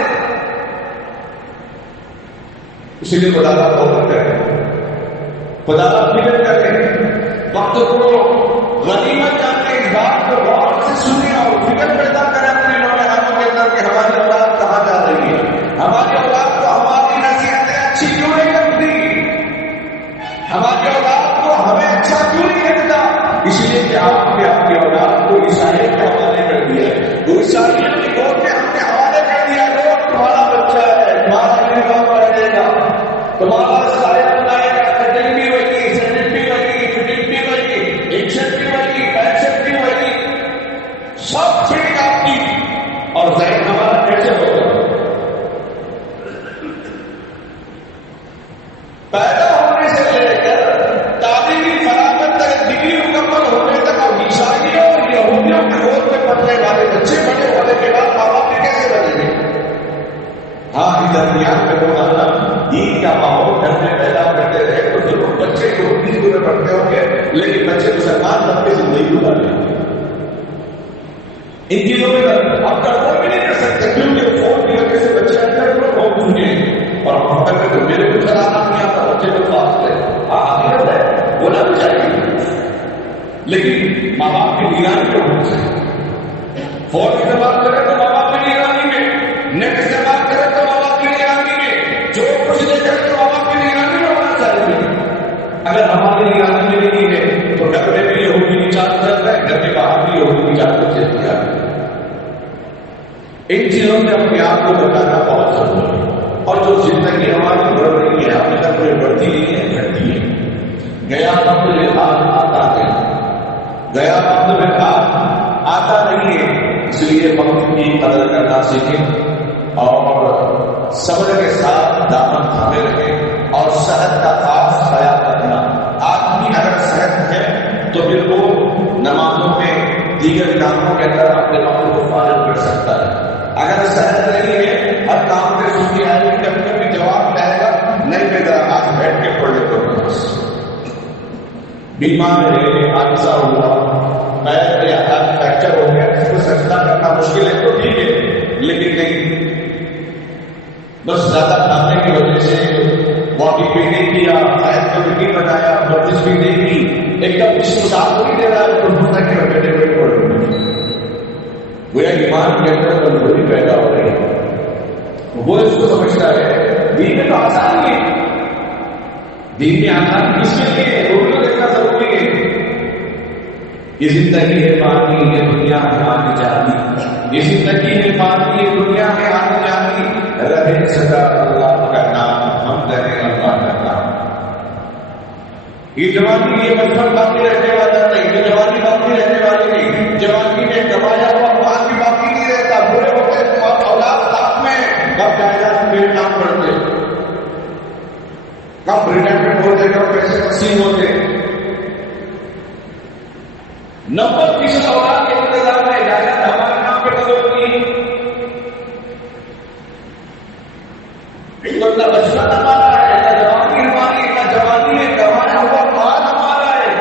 اسی لیے خدا کا فکر کریں، خدا کا فکر کریں، وقت کو غنیمت جانتے اس بات کو غور سے سنیں اور فکر پیدا کریں اپنے نوجوانوں کے اندر کہ ہماری اولاد کہاں جا رہی ہے، ہماری اولاد کو ہماری نصیحتیں اچھی کیوں نہیں لگتی، ہماری اولاد کو ہمیں اچھا کیوں نہیں لگتا. اس لیے کہ آپ نے اپنی اولاد کو عیسائیت کے حوالے کر دیا ہے، تو عیسائیت کی گود میں ہم نے حوالے کر دیا ہے، تمہارا بچہ ہے، تمہارا یونیفارم پہنے گا، تمہارا سایہ بنائے گا، کٹنگ بھی وہی، سینٹ بھی وہی، فٹنگ بھی وہی، انشٹ بھی وہی، پینسٹ بھی وہی، سب فٹنگ آپ کی، اور ذہن ہمارا کیسے ہوگا؟ پیدا ہونے سے لے کر تعلیمی فراغت تک، ڈگری مکمل ہونے تک، اور عیسائیوں اور یہودیوں کے گود میں پڑھنے والے بچے بڑے ہونے کے بعد ماں باپ کے کیسے بنے گے؟ ہاں اس درمیان میں روزانہ دین کا ماحول گھر میں پیدا کرتے رہے تو ضرور بچے کو اسکول میں پڑھتے ہوں گے، لیکن بچے مسلمان بن کے زندگی گزار لیں گے. ان چیزوں میں ہم کنٹرول بھی نہیں کر سکتے، کیونکہ فون کی وجہ سے بچے اندر بہت چکے ہیں، اور ہم کہتے ہیں میرے کو چلانا نہیں آتا، بچے کو فاسٹ ہے، آخرت ہے، ہونا بھی چاہیے، لیکن ماں باپ کی نگرانی کو ہونا چاہیے. فون استعمال کرے تو ماں باپ کی نگرانی میں، نیٹ استعمال کرے تو ماں باپ کی نگرانی میں، جو کچھ دے کرے تو ماں باپ کی نگرانی میں ہونا چاہیے. اگر ہماری نگرانی میں نہیں ہے تو گھر میں بھی یہودی ریچارج چل رہا ہے، گھر ان چیزوں سے اپنے آپ کو بچانا بہت ضروری ہے. اور جو زندگی ہماری بڑھ رہی ہے ابھی تک کوئی بڑھتی نہیں ہے، گھٹتی ہے. گیا وقت لحاظ آتا ہے، گیا وقت لحاظ آتا نہیں ہے. اس لیے وقت کی قدر کرنا سیکھیں اور صبر کے ساتھ دامن تھامے رکھیں اور صحت کا خاص خیال رکھنا. آدمی اگر صحت ہے تو پھر وہ نمازوں میں دیگر کاموں کے اندر اپنے وقت کو فارغ کر سکتا ہے. اگر صحت نہیں ہے ہر کام پہ سوچی آئے گی، کبھی کبھی جواب آئے گا نہیں میں ذرا آج بیٹھ کے پڑھ لیتا ہوں. بس بیمار ہے، حادثہ ہوا، پیر یا ہاتھ فریکچر ہو گیا، اس کو سجدہ کرنا مشکل ہے تو ٹھیک ہے، لیکن نہیں بس زیادہ کھانے کی وجہ سے واکنگ بھی نہیں کیا، صحت کو بھی نہیں بنایا، ورزش بھی نہیں کی، ایک دم جسم صاف نہیں دے رہا ہے تو ہوتا ہے کہ بیٹھے بیٹھے پڑھ لوں. گویا ایمان کے اندر کمزوری پیدا ہو رہی ہے. وہ اس کو سمجھتا ہے دین میں تو آسانی ہے، دین میں آسانی کس کے لیے روزہ دیکھنا ضروری ہے. یہ زندگی ہے پانی، یہ دنیا ہے آنے جانی، یہ زندگی ہے پانی، یہ دنیا ہے آنے جانی. رہے سدا اللہ کا نام، ہم رہے اللہ کا نام. یہ جوانی یہ بچپن باقی رہنے والا نہیں، یہ جوانی باقی رہنے والی نہیں. جوانی میں کمایا ہوا مال بھی باقی نہیں رہتا. بڑے ہوتے تمہارا اولاد ساتھ میں کب جائیداد میرے نام پڑھتے، کب ریٹائرمنٹ ہو جائے گا، پیسے تقسیم ہوتے. 90% اولاد کے انتظار میں جائیداد ہمارے نام پہ کب ہوتی. نہ بچپن ہمارا ہے، نہ جوانی ہماری، نہ جوانی میں کمایا ہوا مال ہمارا ہے،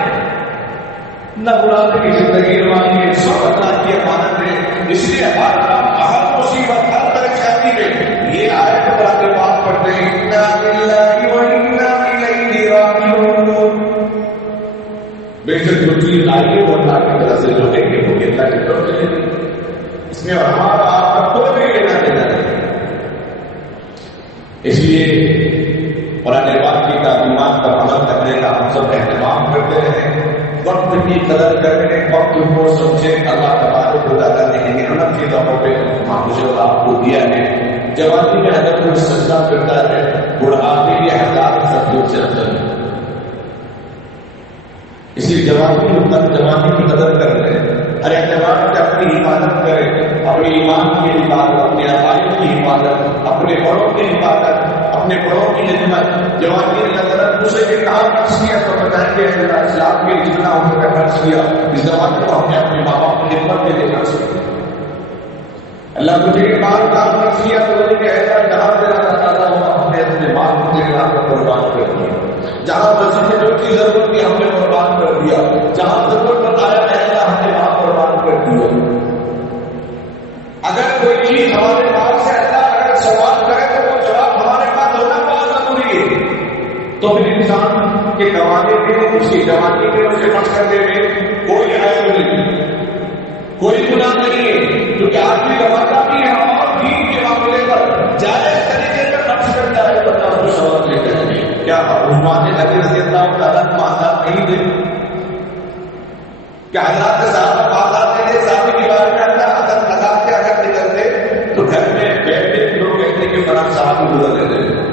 نہ بڑھاپے کی زندگی ہماری ہے. سب اللہ کی امانت ہے. اس لیے ہر کام، ہر مصیبت، ہر پریشانی میں یہ آیت قرآن کے پاک پڑھتے ہیں انا للہ و انا الیہ راجعون. بے شک جو چیز آئی ہے وہ اللہ کی طرف سے جو ہے کہ وہ اللہ کی طرف سے ہے. اس میں ہمارا آپ کا کوئی بھی لینا دینا نہیں. اس لیے قرآن پاک کی تعلیمات کا عمل کرنے کا ہم سب اہتمام کرتے رہیں. وقت کی قدر کریں، وقت کو سمجھیں. اللہ تبارک و تعالیٰ نے نعمت کے طور پہ مجھے آپ کو دیا ہے. جوانی میں اگر کوئی سجدہ کرتا ہے بڑھاپے کے حالات سجدوں سے افضل ہے. اس لیے جوانی کی قدر کریں، ہر اعتبار سے اپنی حفاظت کریں، اپنے ایمان کی حفاظت، اپنے عقائد کی حفاظت، اپنے بڑوں کی حفاظت، اپنے بڑوں کی خدمت. جوانی کی نظر دوسرے کے کام خرچ کیا تو بتائیں گے اسلام کے جتنا ہو سکتا خرچ کیا. اس زمانے کو ہم نے اپنے ماں باپ کی خدمت میں دیکھا سکتے. اللہ مجھے مال کام خرچ کیا تو مجھے کہتا ہے جہاں میرا زیادہ ہوا ہم نے اپنے مال کو دیکھنا کو قربان کر دیا. جہاں مسجد میں جو چیز ضرورت تھی ہم نے قربان کر دیا. جہاں ضرورت بتایا جائے ہم نے وہاں قربان کر دیا. اگر کوئی چیز ہمارے پاس سے اللہ اگر سوال کرے تو وہ جواب ہمارے پاس ہونا بہت ضروری ہے. تو پھر انسان کے کمانے میں، اس کی جوانی میں اسے خرچ کرنے میں کوئی عیب نہیں، کوئی گناہ نہیں ہے. کیونکہ آدمی کماتا بھی ہے اور دین کے معاملے پر جائز طریقے سے خرچ کرتا ہے تو اللہ اس کو ثواب لے کر دے. کیا عثمان غنی رضی اللہ تعالیٰ مالدار نہیں تھے؟ کہ حضرات صاحب مالدار تھے؟ صاحب کی بات میں اللہ حضرات کے اگر نکلتے تو گھر میں بیٹھے لوگ کہتے کہ فلاں صاحب کو گزر دیتے تھے،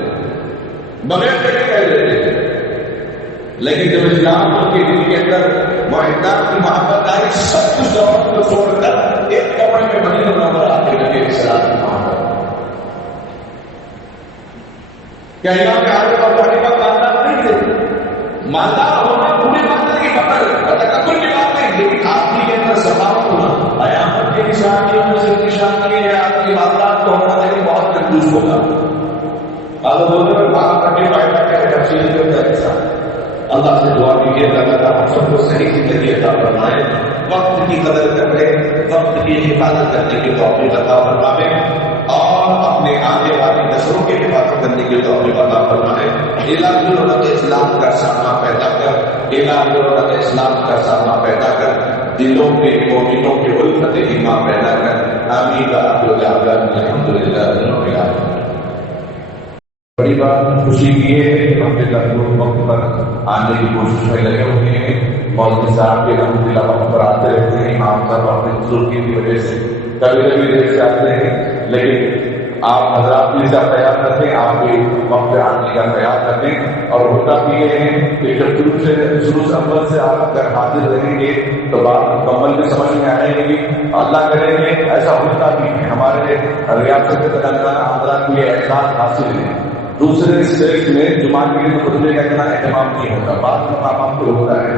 بغیر کے کہہ دیتے تھے. لیکن جب اسلام کے دل کے اندر معاہدات کی محبت آئی، سب کچھ دولت کو چھوڑ کر ایک کمرے میں بنی نمبر آتے لگے اسلام کی محبت. کیا امام اعظم ابو حنیفہ مالدار نہیں تھے؟ مالدار ہونا پوری مالدار کی تکبر کی بات نہیں، لیکن آدمی کے اندر سخاوت ہونا قیامت کے نشانیوں میں سے نشانی ہے. آدمی مالدار کو ہونا لیکن بہت کنجوس ہوگا. آدھا بولتے ہیں بات کرنے فائدہ کیا ہے، تفصیل کرتا ہے انسان. اللہ سے دعا کیجیے اللہ تعالیٰ ہم سب کو صحیح زندگی عطا فرمائے. وقت کی قدر کرنے، وقت کی حفاظت کرنے کی توفیق عطا فرمائے اور اپنے آنے والی نسلوں کی حفاظت کرنے کی توفیق عطا فرمائے. الہی دولت اسلام کا سامنا پیدا کر، الہی دولت اسلام کا سامنا پیدا کر، دلوں کے مومنوں کے الفت ایمان پیدا کر. آمین الحمدللہ رب العالمین. بڑی بات خوشی کی ہے ہم کے وقت پر آنے کی کوشش میں لگے ہوئے ہیں. مولوی صاحب کے الحمدللہ وقت پر آتے رہتے ہیں، امام صاحب اپنی بزرگی کی وجہ سے کبھی کبھی دیر سے آتے ہیں، لیکن آپ حضرات بھی اس کا خیال رکھیں، آپ بھی وقت پہ آنے کا خیال رکھیں۔ اور ہوتا بھی یہ ہے کہ جب شروع سے اول سے آپ اگر حاضر رہیں گے تو بات مکمل بھی سمجھ میں آئے گی۔ اللہ کرے گے ایسا ہوتا بھی ہے، ہمارے ریاست تلنگانہ آندھرا کو یہ احساس حاصل ہے۔ دوسرے اسٹیٹ میں جمعہ کے لیے خطبے کا اتنا اہتمام نہیں ہوتا، بعض مقامات پہ ہوتا ہے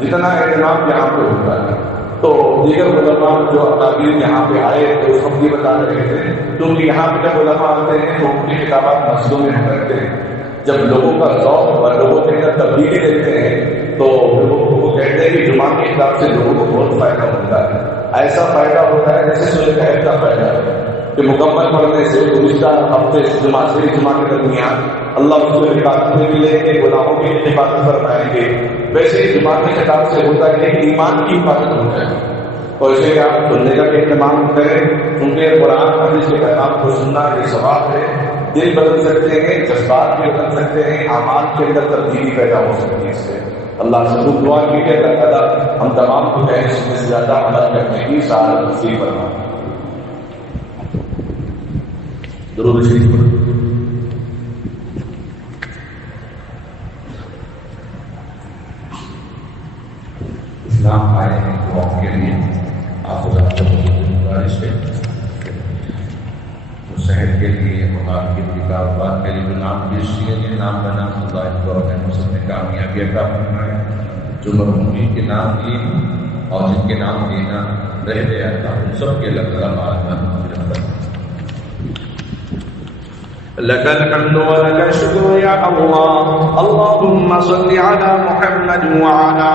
جتنا اہتمام یہاں پہ ہوتا ہے۔ تو دیگر علماء جو اکابر یہاں پہ آئے تو اس وقت یہ بتا رہے تھے، کیونکہ یہاں پہ جب علماء آتے ہیں تو ان کی کتابات مسجدوں میں ہم رکھتے ہیں، جب لوگوں کا ذوق اور لوگوں کے اندر تبدیلی دیکھتے ہیں تو وہ کہتے ہیں کہ جمعہ کی کتاب سے لوگوں کو بہت فائدہ ہوتا ہے۔ ایسا فائدہ ہوتا ہے جیسے سورہ کہف کا فائدہ ہے کہ مکمل پڑھنے سے گزشتہ ہفتے جمعہ سے جمعہ کے درمیان اللہ اس کو حفاظت میں ملیں گے، گناہوں کی حفاظت فرمائیں گے۔ ویسے جمعہ کی کتاب سے ہوتا ہے کہ ایمان کی حفاظت ہو جائے، اور اسے کہ آپ سننے کا بھی اہتمام کریں، کیونکہ قرآن حدیث کے پیغام کو سننا یہ ثواب ہے۔ دل بدل سکتے ہیں، جذبات بھی بدل سکتے ہیں، اعمال کے اندر تبدیلی پیدا ہو سکتی ہے اس سے۔ اللہ سے خود دعا کیجیے اللہ تعالیٰ ہم تمام کو کہیں اس میں سے زیادہ عمل کرنے کی سعادت نصیب فرمائے۔ درود شریف پڑھیں۔ اسلام آئے ہیں قوم کے لیے، آپ گزارش ہے صحت کے لیے، مقام کے لیے، کاروبار کے لیے، جو نام پیش کیے نام بنا اللہ کو مسلم نے کامیابی عطا فرمائے، جو مرحومین کے نام لیے اور جن کے نام لینا رہ گیا تھا ان سب کے اللہ تعالیٰ معاذ لك الحمد ولك الشكر يا الله اللهم صل على محمد وعلى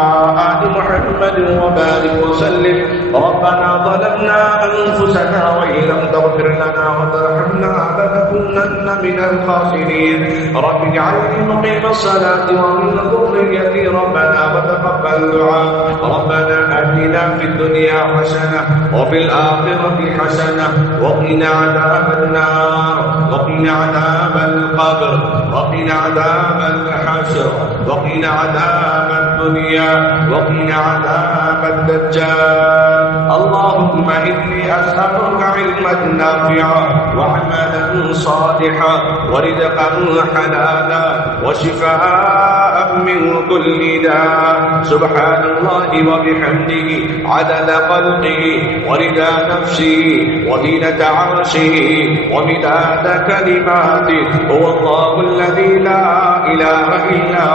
آل محمد وبارك وسلم ربنا ظلمنا أنفسنا وإن لم تغفر لنا وترحمنا لنكونن من الخاسرين رب اجعلني مقيم الصلاة ومن ذريتي ربنا وتقبل دعاء ربنا آتنا في الدنيا حسنة وفي الآخرة حسنة وقنا عذاب النار وقنا عذاب القبر وقنا عذاب الحشر وقنا عذاب الدنيا وقنا عذاب الدجال اللهم إني أسألك علما نافعا وعملا صالحا ورزقا حلالا وشفاء من كل داء سبحان الله وبحمده عدد خلقه ورضا نفسه وزينة عرشه ومداد كلماته هو الله الذي لا إله إلا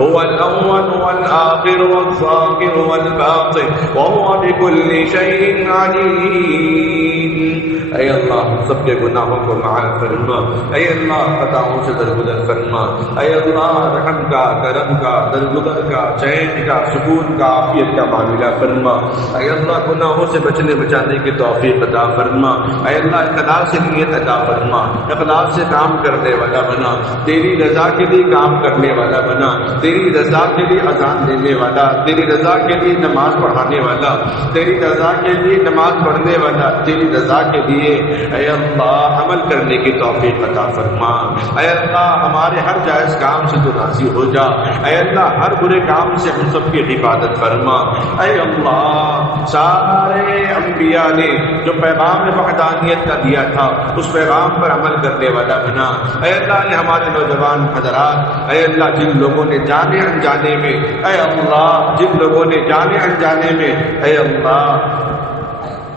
هو الأول والآخر والظاهر والباطن وهو بكل شيء عليم اے اللہ ہم سب کے گناہوں کو معاف فرما، اے اللہ خطاؤں سے درگزر فرما، اے اللہ رحم کا، کرم کا، درگزر کا، چین کا، سکون کا، عافیت کا معاملہ فرما، اے اللہ گناہوں سے بچنے بچانے کی توفیق عطا فرما، اے اللہ اخلاص سے نیت عطا فرما، اخلاص سے کام کرنے والا بنا، تیری رضا کے لیے کام کرنے والا بنا، تیری رضا کے لیے اذان دینے والا، تیری رضا کے لیے نماز پڑھانے والا، تیری رضا کے لیے نماز پڑھنے والا، تیری رضا کے لیے اے اللہ عمل کرنے کی توفیق عطا فرما، اے اللہ ہمارے ہر جائز کام سے تو راضی ہو جا، اے اللہ ہر برے کام سے ہم سب کی حفاظت فرما، اے اللہ سارے انبیاء نے جو پیغام وحدانیت کا دیا تھا اس پیغام پر عمل کرنے والا بنا، اے اللہ نے ہمارے نوجوان حضرات، اے اللہ جن لوگوں نے جانے انجانے میں، اے اللہ جن لوگوں نے جانے انجانے میں اے اللہ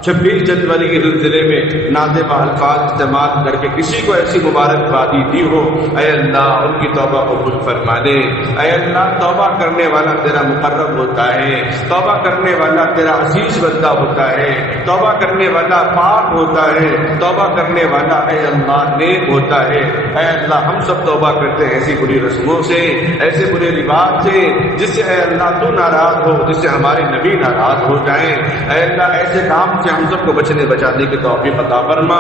26 جنوری کے سلسلے میں نازیبہ الفاظ استعمال کر کے کسی کو ایسی مبارکبادی دی ہو، اے اللہ ان کی توبہ قبول فرما دے، اے اللہ توبہ کرنے والا تیرا مقرب ہوتا ہے، توبہ کرنے والا تیرا عزیز بندہ ہوتا ہے، توبہ کرنے والا پاک ہوتا ہے، توبہ کرنے والا اے اللہ نیک ہوتا ہے، اے اللہ ہم سب توبہ کرتے ہیں ایسی بری رسموں سے، ایسے برے رواج سے جس سے اے اللہ تو ناراض ہو، جس سے ہمارے نبی ناراض ہو جائیں، اے اللہ ایسے کام سے ہم سب کو بچنے بچانے کی توفیق عطا فرما۔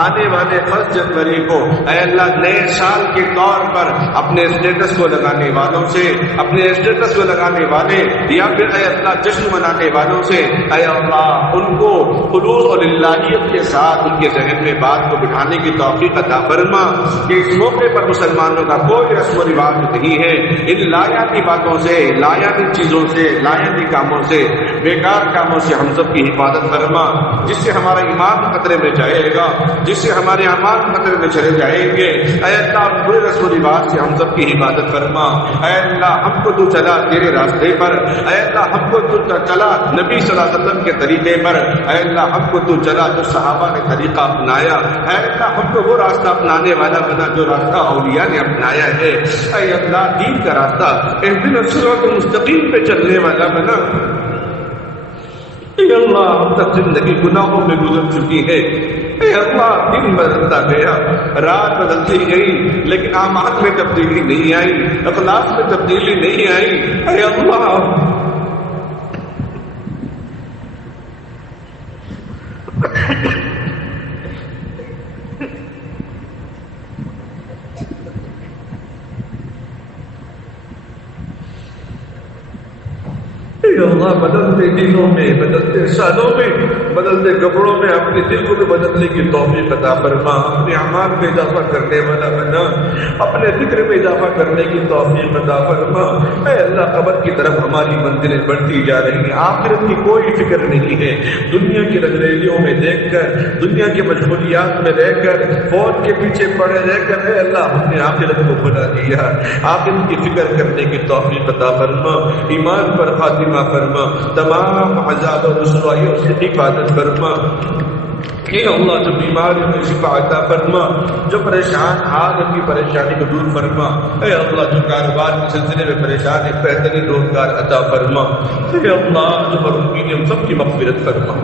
آنے والے 1 جنوری کو اے اللہ نئے سال کے طور پر اپنے اسٹیٹس کو لگانے والوں سے، اپنے اسٹیٹس کو لگانے والے یا پھر اے اللہ جشن منانے والوں سے اے اللہ ان کو خلوص اور اللہیت کے ساتھ ان کے ذہن میں بات کو بٹھانے کی توفیق عطا فرما کہ اس موقع پر مسلمانوں کا کوئی رسم و رواج نہیں ہے، ان لایاتی باتوں سے، لایاتی چیزوں سے، لایاتی کاموں سے، بیکار کاموں سے ہم سب کی حفاظت فرما، جس سے ہمارا ایمان خطرے میں جائے گا، جس سے ہمارے اعمال خطرے میں چلے جائیں گے۔ اے اللہ برے رسم و رواج سے ہم سب کی حفاظت فرما۔ اے اللہ ہم کو تو چلا تیرے راستے پر، اے اللہ ہم کو تو چلا نبی صلی اللہ علیہ وسلم کے طریقے پر، اے اللہ ہم کو تو چلا جو صحابہ نے طریقہ اپنایا، اے اللہ ہم کو وہ راستہ اپنانے والا بنا جو راستہ اولیاء نے اپنایا ہے، اے اللہ دین کا راستہ اہدنا الصراط المستقیم پہ چلنے والا بنا۔ اے اللہ ہم تک زندگی گناہوں میں گزر چکی ہے، اے اللہ دن بدلتا گیا، رات بدلتی گئی، لیکن اعمال میں تبدیلی نہیں آئی، اخلاق میں تبدیلی نہیں آئی۔ اے اللہ اے اللہ بدلتے دنوں میں، بدلتے سالوں میں، بدلتے کپڑوں میں اپنے دل کو بھی بدلنے کی توفیق عطا فرما، اپنے اعمال میں اضافہ کرنے والا بنا، اپنے ذکر میں اضافہ کرنے کی توفیق عطا فرما۔ اے اللہ قبر کی طرف ہماری منزلیں بڑھتی جا رہی ہیں، آخرت کی کوئی فکر نہیں ہے، دنیا کی رنگریلیوں میں دیکھ کر، دنیا کی مشغولیات میں رہ کر، فون کے پیچھے پڑے رہ کر اے اللہ ہم نے آخرت کو بھلا دیا، آخرت کی فکر کرنے کی توفیق عطا فرما، ایمان پر خاتمہ فرما، تمام عذاب و رسوائیوں سے حفاظت فرما۔ اے اللہ جو بیماریوں میں شفا عطا فرما، جو پریشان حال کی پریشانی کو دور فرما، اے اللہ جو کاروبار کے سلسلے میں پریشان ہے بہترین روزگار عطا فرما، اے اللہ جو مرحومین ہم سب کی مغفرت فرما۔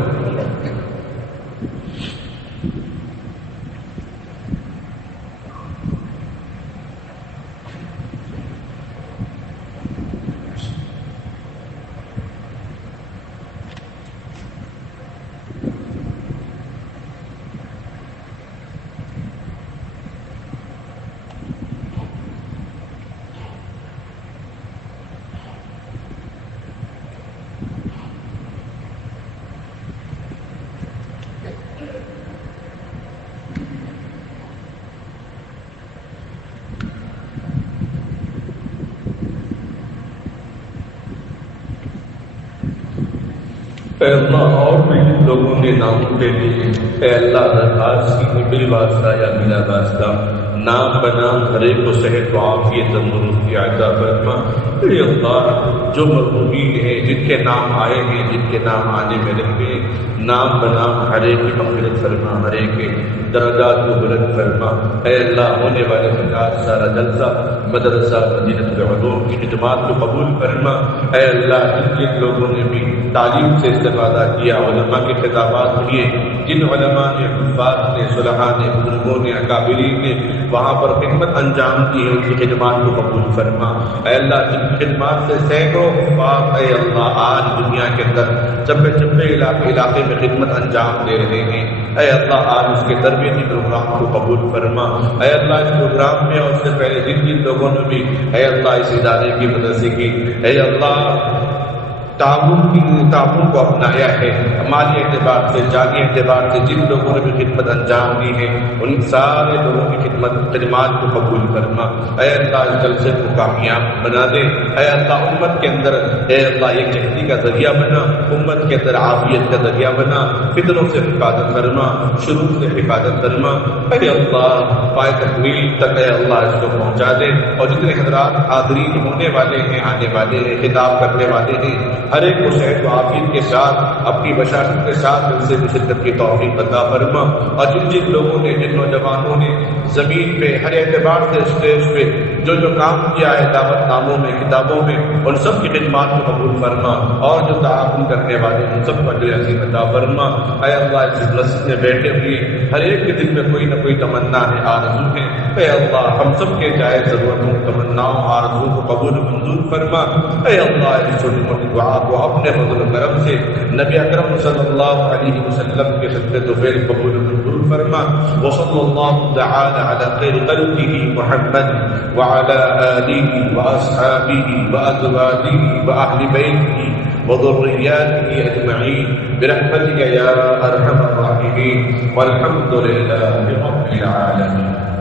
اے اللہ اور بھی جن لوگوں نے ناموں لے لیے، اے اللہ درخواست کی کہ بل واسطہ یا بلا واسطہ نام بنام ہر ایک کو صحت و عافیت تندرستی عطا فرما۔ اے اللہ جو مرحومین ہیں جن کے نام آئے ہیں، جن کے نام آنے میں رہے، نام بنام ہر ایک کی مغفرت فرما، ہر ایک کے درجات کو بلند فرما۔ اے اللہ ہونے والے 50 سالہ جلسہ مدرسہ مدینۃ العلوم کی خدمات کو قبول فرما۔ اے اللہ جن لوگوں نے بھی تعلیم سے استفادہ کیا، علماء کے خطابات لیے، جن علماء نے، حفاظ نے، صلحاء نے، بزرگوں نے، اکابرین نے وہاں پر خدمت انجام کی ہے، ان کی خدمات کو قبول فرما۔ اے اللہ جن خدمات سے سینکڑوں حفاظ اے اللہ آج دنیا کے اندر چپے چپے علاقے میں خدمت انجام دے رہے ہیں، اے اللہ آج اس کے تربیتی پروگرام کو قبول فرما۔ اے اللہ اس پروگرام میں اور اس سے پہلے جن لوگوں نے بھی اے اللہ اس ادارے کی مدد کی، اے اللہ تعاون کو اپنایا ہے، مالی اعتبار سے، جانی اعتبار سے جن لوگوں نے بھی خدمت انجام دی ہے، ان سارے لوگوں کی خدمات کو قبول فرما۔ اے اللہ اس جلسے کو کامیاب بنا دے، اے اللہ امت کے اندر اے اللہ ایک جہتی کا ذریعہ بنا، امت کے اندر عافیت کا ذریعہ بنا، فتنوں سے حفاظت فرما، شرور سے حفاظت فرما۔ اے اللہ پائے تکمیل تک اے اللہ اس کو پہنچا دے، اور جتنے حضرات حاضرین ہونے والے ہیں، آنے والے ہیں، خطاب کرنے والے ہیں، ہر ایک کو صحت و عافیت کے ساتھ اپنی بشاشت کے ساتھ ان سے شرکت کی توفیق عطا فرما۔ اور جن لوگوں نے، جن نوجوانوں نے زمین پہ ہر اعتبار سے اسٹیج پہ جو کام کیا ہے دعوت ناموں میں، کتابوں میں، ان سب کی خدمات کو قبول فرما، اور جو تعاون کرنے والے ان سب کو اجر عظیم عطا فرما۔ اے اللہ اس مسجد میں بیٹھے ہوئے ہر ایک کے دل میں کوئی نہ کوئی تمنا ہے، آرزو ہے، اے اللہ ہم سب کے جائز ضرورتوں، تمناؤں، آرزو کو قبول منظور فرما۔ اے اللہ اس چھوٹی موٹی دعا دعا کو اپنے فضل و کرم سے نبی اکرم صلی اللہ علیہ وسلم کے صدقے طفیل قبول منظور فرما. وصلی اللہ تعالی علی خیر خلقہ محمد وعلی آلہ واصحابہ وازواجہ واہل بیتہ وذریاتہ اجمعین برحمتک یا ارحم الراحمین والحمد للہ رب العالمین.